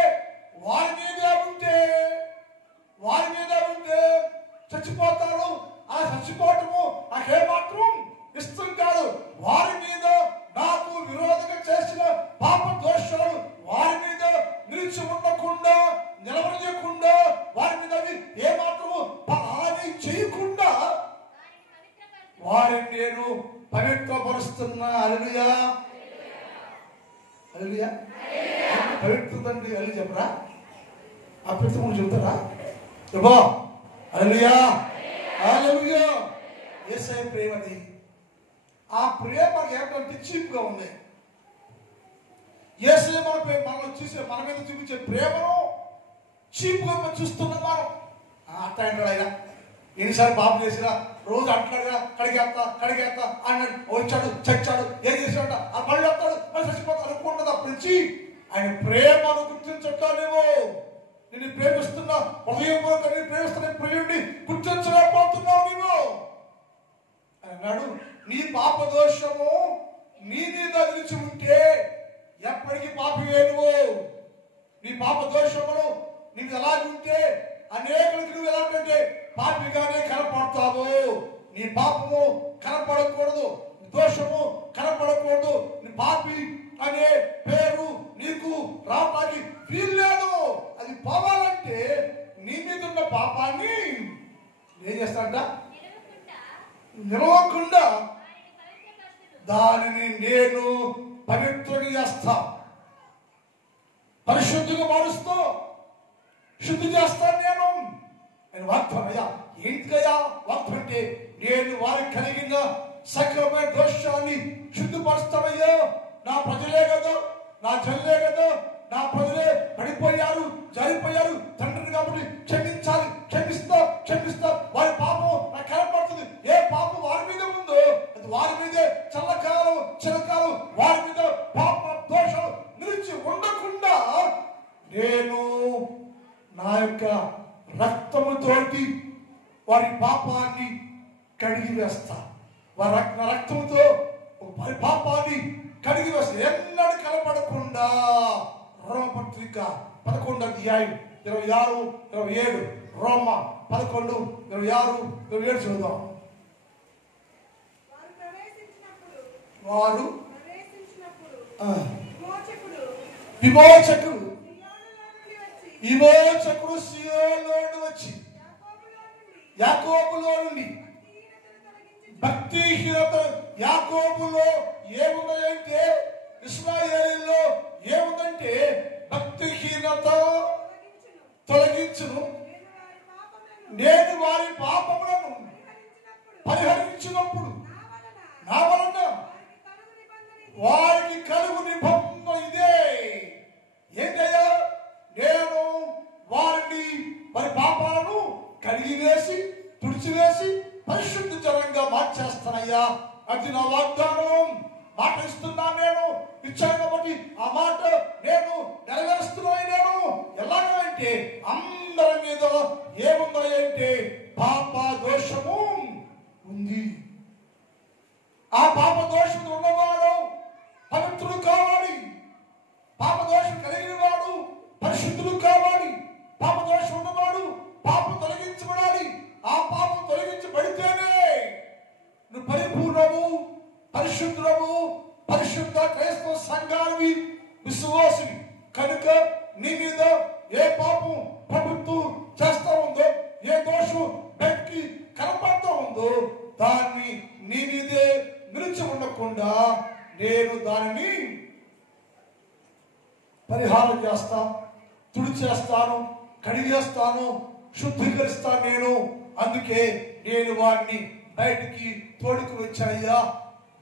వారి మీద ఉంటే చచ్చిపోతారు. ఆ చచ్చిపోవటము నాకేమాత్రం ఇష్టం కాదు. వారి మీద నాకు విరోధంగా చేసిన పాప దోషాలు వారి మీద నిలిచి ఉండకుండా, నిలవనియకుండా, వారి మీద ఏమాత్రము హాని చేయకుండా వారిని నేను పవిత్రపరుస్తున్నా. హల్లెలూయా, హల్లెలూయా. పవిత్రత అంటే వెళ్ళి చెప్పరా? అపవిత్రము చెబుతారా? చెప్పా హల్లెలూయా, హల్లెలూయా. యేసయ్య ప్రేమది, ఆ ప్రేమ ఏమంటే చీప్గా ఉంది. యేసయ్య మనం చూసే మన మీద చూపించే ప్రేమను చీపుగా చూస్తున్నాం మనం. అట్లా అంటాడు ఆయన. ఎన్నిసార్లు పాపం చేసినా రోజు అంటాడుగా కడిగేస్తా అన్నాడు. వచ్చాడు, చచ్చాడు, ఏం చేశాడు, ఆ పళ్ళు వస్తాడు, మళ్ళీ చచ్చిపోతాడు అనుకుంటుంది. అప్పటి నుంచి ఆయన ప్రేమను గుర్తించట్లేమో. నేను ప్రేమిస్తున్నా, హృదయంపూర్వక నేను ప్రేమిస్తున్న ప్రియుడిని గుర్తించలేకపోతున్నావు నీవు అన్నాడు. నీ పాప దోషము నీ మీద నిలిచి ఉంటే ఎప్పటికీ పాపివే నువ్వు. నీ పాప దోషములు నీకు ఎలాగ ఉంటే అనేకులకి నువ్వు ఎలాంటి పాపిగానే కనపడతావు. నీ పాపము కనపడకూడదు, దోషము కనపడకూడదు, నీ పాపి అనే పేరు నీకు రావడానికి వీల్లేదు. అది పోవాలంటే నీ మీద ఉన్న పాపాన్ని ఏం చేస్తాడ, నిలవకుండా దానిని నేను పవిత్రంగా చేస్తా, పరిశుద్ధిగా మారుస్తూ శుద్ధి చేస్తాను నేను. ఆయన వాగ్దానం. అయ్యా ఏంటికయ్యా వాగ్దానం అంటే, నేను వారికి కలిగిన సకలమైన దోషాన్ని శుద్ధిపరుస్తానయ్యా. నా ప్రజలే కదా, నా జల్లే కదా, నా ప్రజలే పడిపోయారు, జారిపోయారు తండ్రిని కాబట్టి క్షమించాలి, క్షమిస్తా. వారి పాపం నాకు కనపడుతుంది. ఏ పాపం వారి మీద ఉందో అది వారి మీదే చల్లకాలం చిరకాలం వారి మీద పాప దోషం నిలిచి ఉండకుండా నేను నా యొక్క రక్తముతోటి వారి పాపాన్ని కడిగి వేస్తా. వారి రక్తంతో వారి పాపాన్ని కడిగి వేస్తా. ఎన్నడూ కనపడకుండా. రోమపత్రిక 11వ అధ్యాయం 26, 27. రోమ 11, 26, 27 చూద్దాం. వారు విమోచకుడు సియోనులో వచ్చి యాకోబులో నుండి భక్తిహీనత. యాకోబులో ఏముందంటే, ఇశ్రాయేలులో ఏముందంటే భక్తిహీనత తొలగించును. నేను వారి పాపములను పరిహరించినప్పుడు నా వలన వారికి కలుగు నిబంధన ఇదే. ఏంటయ్యా, నేను వారిని వారి పాపాలను కడిగి వేసి తుడిచివేసి పరిశుద్ధ జనంగా మార్చేస్తానయ్యా. అది నా వాగ్దానం. మాట ఇస్తున్నాను నేను, ఇచ్చాను కాబట్టి ఆ మాట నేను నెరవేరుస్తున్నాను. నేను ఎలాగంటే అందరి మీద ఏముందంటే పాప దోషము ఉంది. ఆ పాప దోషం ఉన్నవాడు పవిత్రుడు కావాలి. పాప దోషం కలిగిన వాడు పరిశుద్ధుడు కావాలి. పాప దోషం ఉన్నవాడు పాపం తొలగించబడాలి. ఆ పాపం తొలగించబడితేనే నువ్వు పరిపూర్ణము, పరిశుద్ధము, పరిశుద్ధ క్రైస్తవ సంఘాన్ని విశ్వాసిని. కనుక నీ మీద ఏ పాపం ప్రభుత్వం చేస్తా ఉందో, ఏ దోషం వ్యక్తి కనపడతా ఉందో దాన్ని నీ మీదే నిలిచి ఉండకుండా నేను దానిని పరిహారం చేస్తా, తుడిచేస్తాను, కడిగేస్తాను, శుద్ధీకరిస్తాను నేను. అందుకే నేను వారిని బయటికి తోడుకు వచ్చాయ్యా.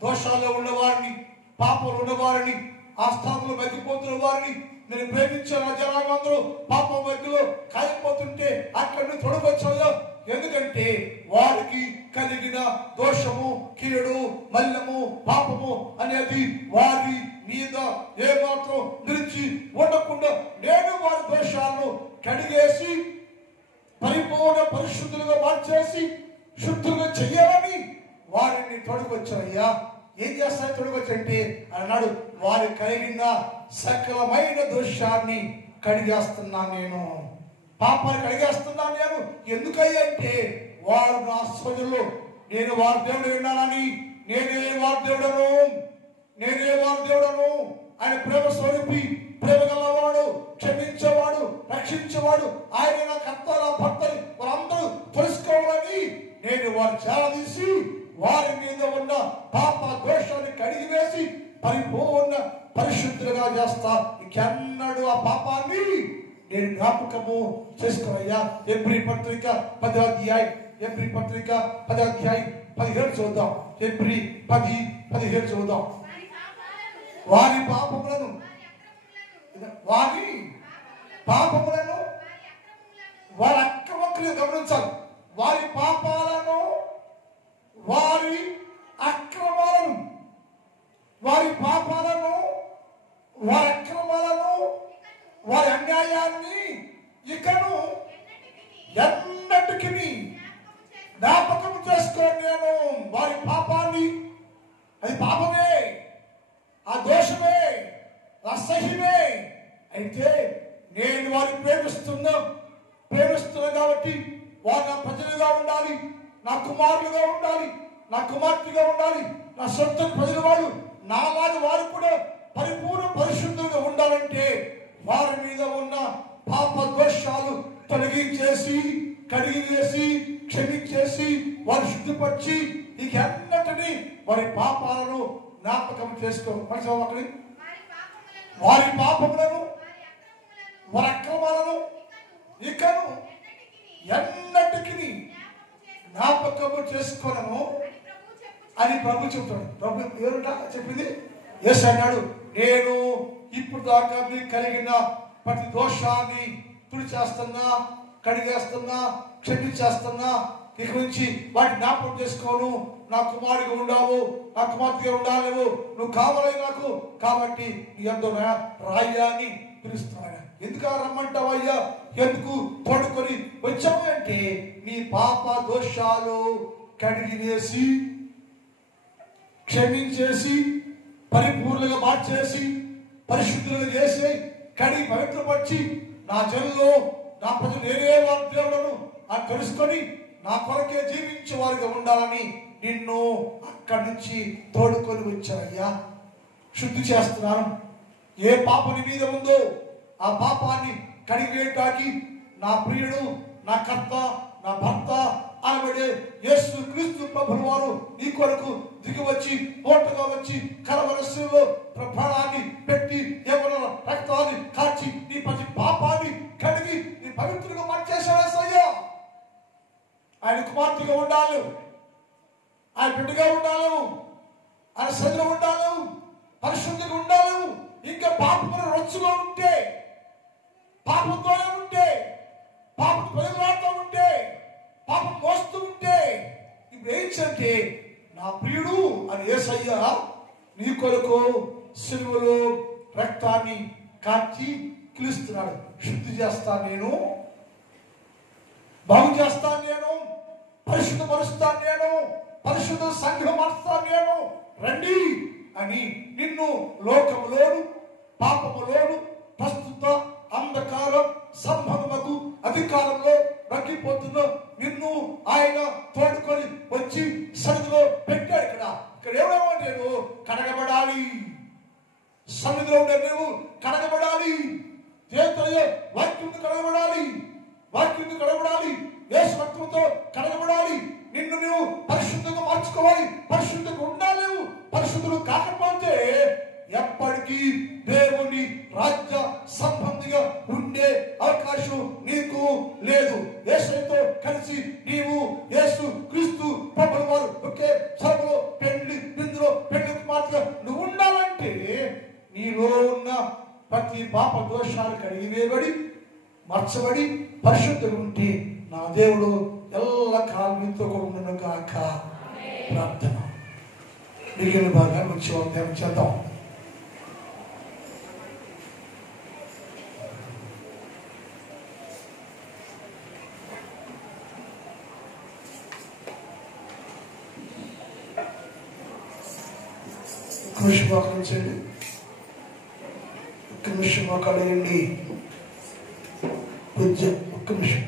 దోషాల్లో ఉన్నవారిని, పాపంలో ఉన్నవారిని, ఆ స్థానంలో మగ్గిపోతున్న వారిని నేను ప్రేమించిన జనాంగంలో పాపం మధ్యలో కాలిపోతుంటే అక్కడిని తొడగొచ్చాయో. ఎందుకంటే వారికి కలిగిన దోషము, కీడు, మల్లము, పాపము అనేది వారి మీద ఏమాత్రం నిలిచి ఉండకుండా నేను వారి దోషాలను కడిగేసి పరిపూర్ణ పరిశుద్ధులుగా మార్చేసి శుద్ధులుగా చెయ్యాలని వారిని తొడగొచ్చాయ్యా. ఏం చేస్తాను తొడగొచ్చంటే అన్నాడు, వారి కలిగిన సకలమైన దోషాన్ని కడిగేస్తున్నాను నేను, పాపాన్ని కడిగేస్తున్నాను నేను. ఎందుకయ్యా అంటే వారు నా స్వజులు, నేను వారి దేవుడు విన్నానని. నేనే వారి దేవుడను. ఆయన ప్రేమ స్వరూపి, ప్రేమ గలవాడు, క్షమించేవాడు, రక్షించేవాడు. ఆయన నా కర్త, నా భర్తని వారందరూ తెలుసుకోవాలని నేను వారు చేరదీసి వారి మీద ఉన్న పాప దోషాన్ని కడిగివేసి పరిపూర్ణ పరిశుద్ధులుగా చేస్తా. ఇంకెన్నడూ ఆ పాపాన్ని నేను జ్ఞాపకము చేసుకోవయ్యా. ఎబ్రీ పత్రిక 10వ అధ్యాయం 17 చూద్దాం. ఎబ్రీ 10:17 చూద్దాం. వారి పాపములను గమనించాలి. వారి పాపాలను, వారి అక్రమాలను, వారి పాపాలను, వారి అక్రమాలను, వారి అన్యాయాన్ని ఇకను ఎన్నటికి జ్ఞాపకం చేసుకోండి. నేను వారి పాపాన్ని, అది పాపమే, ఆ దోషమే, అసహ్యమే. అయితే నేను వారిని ప్రేమిస్తున్నా కాబట్టి వారు నా ప్రజలుగా ఉండాలి, నా కుమారులుగా ఉండాలి, నా కుమార్తెగా ఉండాలి, నా సొంత ప్రజల వాళ్ళు నాలాగా వారు కూడా పరిపూర్ణ పరిశుద్ధులుగా ఉండాలంటే వారి మీద ఉన్న పాప దోషాలు తొలగించేసి, కడిగివేసి, క్షమించేసి, వారు శుద్ధిపరిచి ఇక అన్నటినీ వారి పాపాలను జ్ఞాపకం చేసుకో. అక్కడి వారి పాపములను, వారి అక్రమాలను ఇకను ఎన్నటికి జ్ఞాపకము చేసుకోనము అని ప్రభు చెప్తాడు. ప్రభు ఎవరుంటా చెప్పింది? యేసు అన్నాడు, నేను ఇప్పుడు దాకా మీకు కలిగిన ప్రతి దోషాన్ని తుడిచేస్తున్నా, కడిగేస్తున్నా, క్షమించేస్తున్నా. ఇక నుంచి వాటిని జ్ఞాపకం చేసుకోను. నా కుమారుడిగా ఉండావు, నా కుమార్తెగా ఉండాలేవు, నువ్వు కావాలి నాకు, కాబట్టి నీ యందు రాయ్యా అని పిలుస్తున్నాడు. ఎందుకు రమ్మంటావు అయ్యా? ఎందుకు తోడుకొని వచ్చావు అంటే నీ పాప దోషాలు కడిగి వేసి, క్షమించేసి, పరిపూర్ణంగా మార్చేసి, పరిశుద్ధులుగా చేసి, కడిగి పవిత్రపరిచి, నా జనులు, నా ప్రజలు నేనే వారి దేవుడను అని తెలుసుకొని నా కొరకే జీవించే వారిగా ఉండాలని నిన్ను అక్కడి నుంచి తోడుకొని వచ్చాయ్యా. శుద్ధి చేస్తున్నాను. ఏ పాపం నీ మీద ఉందో ఆ పాపాన్ని కడిగివేయటానికి నా ప్రియుడు, నా కర్త, నా భర్త అనబడే యేసు క్రీస్తు ప్రభువు వారు నీ కొరకు దిగి వచ్చి, మోటగా వచ్చి, కలవరస్సులో ప్రాణాన్ని పెట్టి, ఎవరో రక్తాన్ని కాచి నీ ప్రతి పాపాన్ని కడిగి నీ పవిత్రంగా మార్చేశాడయ్యా. ఆయన కుమార్తెగా ఉండాలి, ఆయన బిడ్డగా ఉండాలి, ఆయన సజ్జలో ఉండాలి, పరిశుద్ధిగా ఉండాలి. ఇంకా పాపముల రొచ్చులో ఉంటే, పాపంతోనే ఉంటే, పాపం ప్రజలాడుతూ ఉంటే, పాపం మోస్తూ ఉంటే, ఇప్పుడు ఏంటంటే నా ప్రియుడు అని యేసయ్య నీ కొరకు సిలువలో రక్తాన్ని కాచి పిలుస్తున్నాడు. శుద్ధి చేస్తాను నేను, బాగు చేస్తాను నేను, పరిశుద్ధపరుస్తాను నేను, పరిశుద్ధ సంఘం మార్స్తాను నేను, రండి అని నిన్ను లోకములోను, పాపములోను, ప్రస్తుత అంధకారం సంభవముకు అధికారంలో రగిపోతున్న నిన్ను ఆయన తోడుకొని వచ్చి సన్నిధిలో పెట్టాడు. ఇక్కడ ఏమేమో నేను కడగబడాలి, సన్నిధిలో ఉండే నువ్వు కడగబడాలి, చేతులే వాక్యం కడగబడాలి, వాక్యం కడగబడాలి, యేసు రక్తంతో కడగబడాలి. నిన్ను నువ్వు పరిశుద్ధంగా మార్చుకోవాలి, పరిశుద్ధంగా ఉండాలి. పరిశుద్ధులు కాకపోతే ఎప్పటికీ దేవుని రాజ్య సంబంధిగా ఉండే అవకాశం నీకు లేదు. యేసుతో కలిసి నీవు యేసు క్రీస్తు ప్రభువు వారు ఒకే సభలో పెళ్లి బిందులో పెళ్లి మాత్రం నువ్వు ఉండాలంటే నీలో ఉన్న ప్రతి పాప దోషాలు కడిగివేయబడి, మార్చబడి, పరిశుద్ధంగా ఉంటే నా దేవుడు ఎల్ల కాలంతో ఉండను కాక. ప్రార్థన మిగిలిన భాగాన్ని వచ్చి వాగ్దానం చేద్దాం. కృషి మోకరించండి, ఒక్క నిమిషం మోకాలేయండి. ఒక్క నిమిషం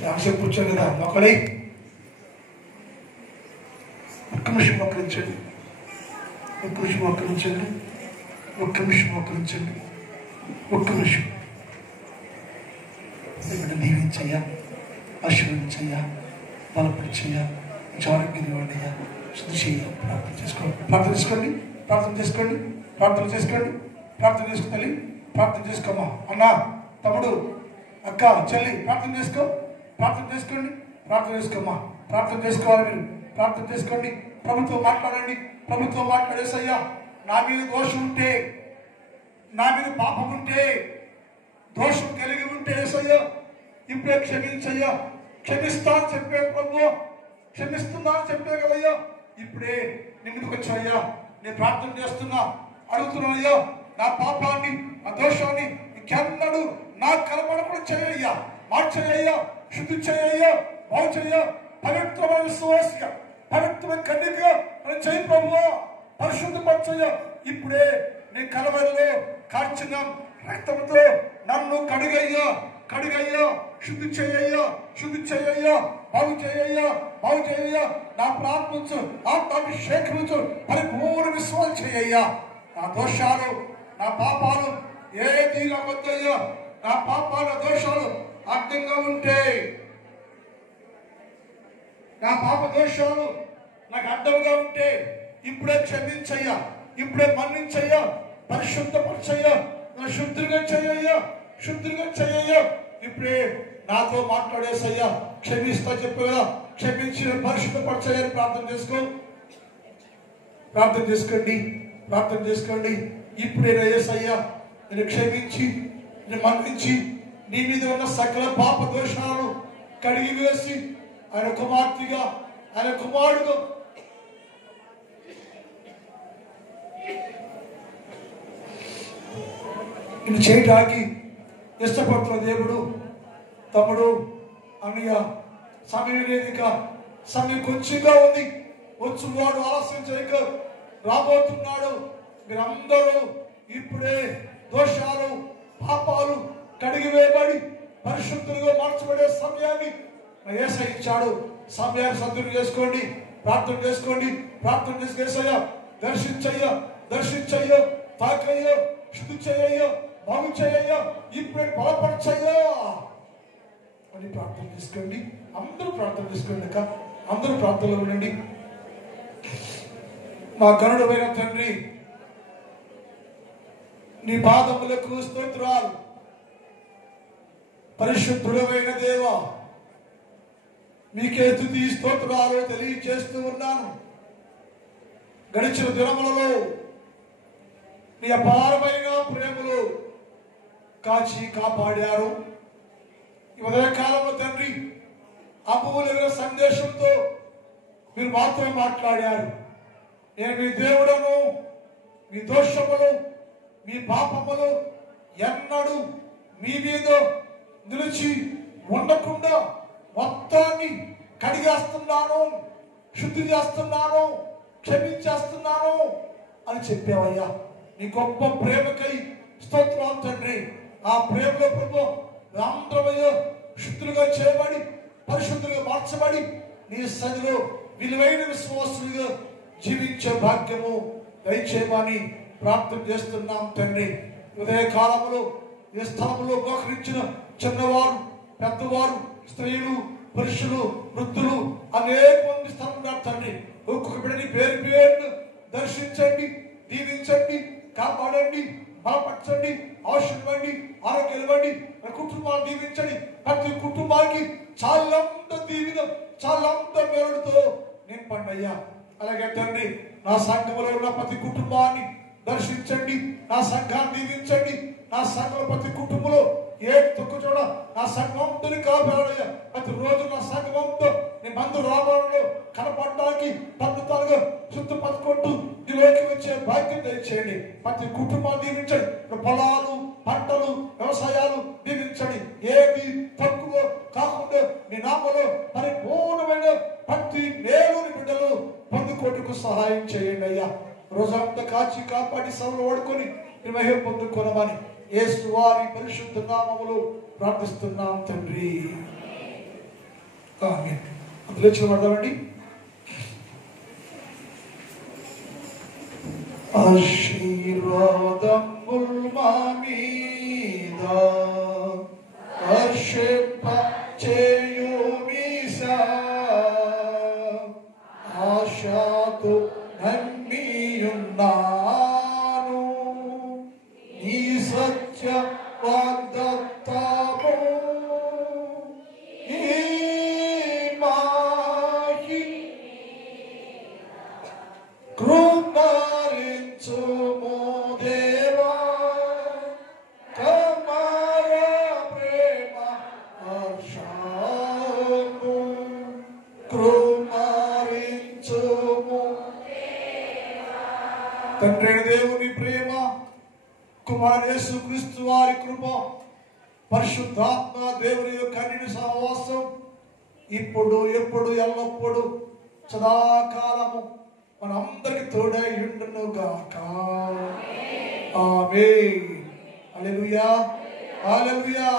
చాలాసేపు కూర్చోండి కదా, మొక్కలై ఒక్క నిమిషం మోకరించండి, ఒక్క నిమిషం మోకరించండి, ఒక్క నిమిషం మోకరించండి, ఒక్క నిమిషం. ఇక్కడ దీవించయ్యా, ఆశీర్వదించయ్యా, బలపరిచయ్యా, ఆరోగ్యం ఇవ్వండియా, శుద్ధి చేయ. ప్రార్థన చేసుకోండి, ప్రార్థన చేసుకోండి, ప్రార్థన చేసుకోండి, ప్రార్థన చేసుకోండి, ప్రార్థన చేసుకుని ప్రార్థన చేసుకోమ్మా. అన్న, తమ్ముడు, అక్క, చెల్లి, ప్రార్థన చేసుకో, ప్రార్థన చేసుకోండి, ప్రార్థన చేసుకోమ్మా. ప్రార్థన చేసుకోవాలి, మీరు ప్రార్థన చేసుకోండి. ప్రభుత్వం మాట్లాడండి, ప్రభుత్వం మాట్లాడేసయ్యా, నా మీద దోషం ఉంటే, నా మీద పాపం ఉంటే దోషం కలిగి ఉంటే యేసయ్యా ఇప్పుడే క్షమించయ్యా. క్షమిస్తా అని చెప్పే ప్రభువా, క్షమిస్తున్నా అని చెప్పే కదయ్యా. ఇప్పుడే నీ ముందుకు వచ్చాయ్యా. నేను ప్రార్థన చేస్తున్నా, అడుగుతున్నానయ్యా, నా పాపాన్ని నా దోషాన్ని ఇంకెన్నడూ నాకు కనపడకుండా చేయయ్యా. మార్చయ్యా, శుద్ధి చేయయ్యా, బాగు చేయ. పవిత్రమైన విశ్వాసగా, పవిత్రమైన కన్యకగా మనం చేయి ప్రభువా. పరిశుద్ధపరచయ్యా. ఇప్పుడే నీ కలవరిలో కార్చిన రక్తంతో నన్ను కడుగయ్యా, కడుగయ్యా, శుద్ధి చేయయ్యా, శుద్ధి చేయయ్యా, బాగు చేయయ్యా, బాగు చేయయ్యా. నా ప్రార్థించు, ఆత్మాభిషేకించు, పరిపూర్ణ విశ్వాసం చేయయ్యా. నా దోషాలు, నా పాపాలు ఏది నాకు వద్దయ్యా. నా పాపాల దోషాలు అర్థంగా ఉంటే, నా పాప దోషాలు నాకు అడ్డంగా ఉంటే ఇప్పుడే క్షమించయ్యా, ఇప్పుడే మన్నించయ్యా, పరిశుద్ధపరచయ్యా, నా శుద్ధిగా చేయయ్యా, శుద్ధిగా చేయయ్యా. ఇప్పుడే నాతో మాట్లాడేసయ్యా. క్షమిస్తా చెప్పు కదా, క్షమించిన పరిశుద్ధపరచయ్యని ప్రార్థన చేసుకో, ప్రార్థన చేసుకోండి, ప్రార్థన చేసుకోండి. ఇప్పుడే యేసయ్యా నేను క్షమించి, నేను మన్నించి, నీ మీద ఉన్న సకల పాప దోషాలను కడిగి వేసి ఆయన కుమార్తెగా, ఆయన కుమారుడుగా ఇది చేయడానికి ఇష్టపడుతున్న దేవుడు. తమ్ముడు, అన్నయ్య, సమయం లేదిక, సమయం కొంచెంగా ఉంది. వచ్చువాడు ఆలస్యం చేయక రాబోతున్నాడు. మీరందరూ ఇప్పుడే దోషాలు, పాపాలు కడిగివేయబడి పరిశుద్ధులుగా మార్చబడే సమయాన్ని యేసయ్య ఇచ్చాడు. సమయాన్ని సద్వినియోగం చేసుకోండి, ప్రార్థన చేసుకోండి, ప్రార్థన చేసి యేసయ్యా దర్శించయ్యా, దర్శించయ్యా, తాకయ్యా, శుద్ధి చేయయ్యా, బాగు చేయయ్యా, ఇప్పుడే బలపరచయ్యా అని ప్రార్థన చేసుకోండి. అందరూ ప్రార్థన చేసుకోండి అక్క, అందరూ ప్రార్థనలో ఉండండి. మా గరుడమైన తండ్రి, నీ పాదములకు స్తోత్రాలు. పరిశుద్ధుడమైన దేవా, మీకే స్తుతి స్తోత్రాలు తెలియజేస్తూ ఉన్నాను. గడిచిన దినములలో నీ అపారమైన ప్రేమలు కాచి కాపాడారు. ఈ ఉదయకాలంలో తండ్రి అమూల్యమైన సందేశంతో మీరు మాత్రమే మాట్లాడారు. నేను మీ దేవుడను, మీ దోషములు, మీ పాపములు ఎన్నడూ మీ మీద నిలిచి ఉండకుండా మొత్తాన్ని కడిగేస్తున్నాను, శుద్ధి చేస్తున్నాను, క్షమించేస్తున్నాను అని చెప్పావయ్యా. నీ గొప్ప ప్రేమకై స్తోత్రాలు తండ్రి. ఆ ప్రేమలో ప్రభు అందరమయ్యా శుద్ధులుగా చేయబడి, పరిశుద్ధులుగా మార్చబడి, నీ సన్నిధిలో విలువైన విశ్వాసులుగా జీవించే భాగ్యము దయచేయమని ప్రార్థన చేస్తున్నాం తండ్రి. ఉదయ కాలంలో ఈ స్థలంలో మోకరించిన చిన్నవారు, పెద్దవారు, స్త్రీలు, పురుషులు, వృద్ధులు అనేక మంది స్థలం ఉన్నారు తండ్రి. ఒక్కొక్క బిడ్డని పేరు పేరును దర్శించండి, దీవించండి, కాపాడండి, బలపరచండి, ఆశీర్వండి, ఆరోగ్యం ఇవ్వండి, కుటుంబాలు దీవించండి. ప్రతి కుటుంబానికి చాలంత దీవిన, చాలంత మేలుతో నింపండి అయ్యా. అలాగే తండ్రి, నా సంఘంలో ఉన్న ప్రతి కుటుంబాన్ని దర్శించండి, నా సంఘాన్ని దీవించండి. నా సంఘంలో ప్రతి కుటుంబంలో ఏ తొక్కు చూడ నా సంఘంతో కాపాడయ్యా. ప్రతి రోజు నా సంఘంతో నీ మందు రాబడంలో కనపడడానికి పద్ధతులుగా శుద్ధపరచుకుంటూ నీలోకి వచ్చే భాగ్యం దయచేయండి. ప్రతి కుటుంబాన్ని దీవించండి. పొలాలు, పంటలు, వ్యవసాయాలు దీవించండి. ఏది తక్కువ కాకుండా మీ నామలో పరిపూర్ణమైన ప్రతి మేలుని బిడ్డలు పొందుకోటుకు సహాయం చేయండి అయ్యా. రోజంతా కాచి కాపాడి సభలు వాడుకొని నిర్వహణ పొందుకోనమని యేసు వారి పరిశుద్ధ నామములో ప్రార్థిస్తున్నాం తండ్రి. అందులో పడదామండి. ఆశీర్వాదముల్ మా మీద వర్షింప చేయుమీసా, ఆశతో నమ్మియున్నాను నీ సత్య వాగ్దత్తము. ఈ మాహి కృపలించుము దేవా, కమరా తండ్రి అయిన దేవుని ప్రేమ, కుమారుడు యేసుక్రీస్తు వారి కృప, పరిశుద్ధాత్మ దేవుని యొక్క అన్నిటి సహవాసం ఇప్పుడు ఎప్పుడు ఎల్లప్పుడు సదాకాలము మనందరికి తోడై ఉండును గాక. ఆమేన్. హల్లెలూయా, హల్లెలూయా.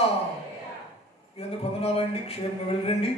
ఎందుకు వందనాలండి. క్షేమంగా వెళ్ళండి.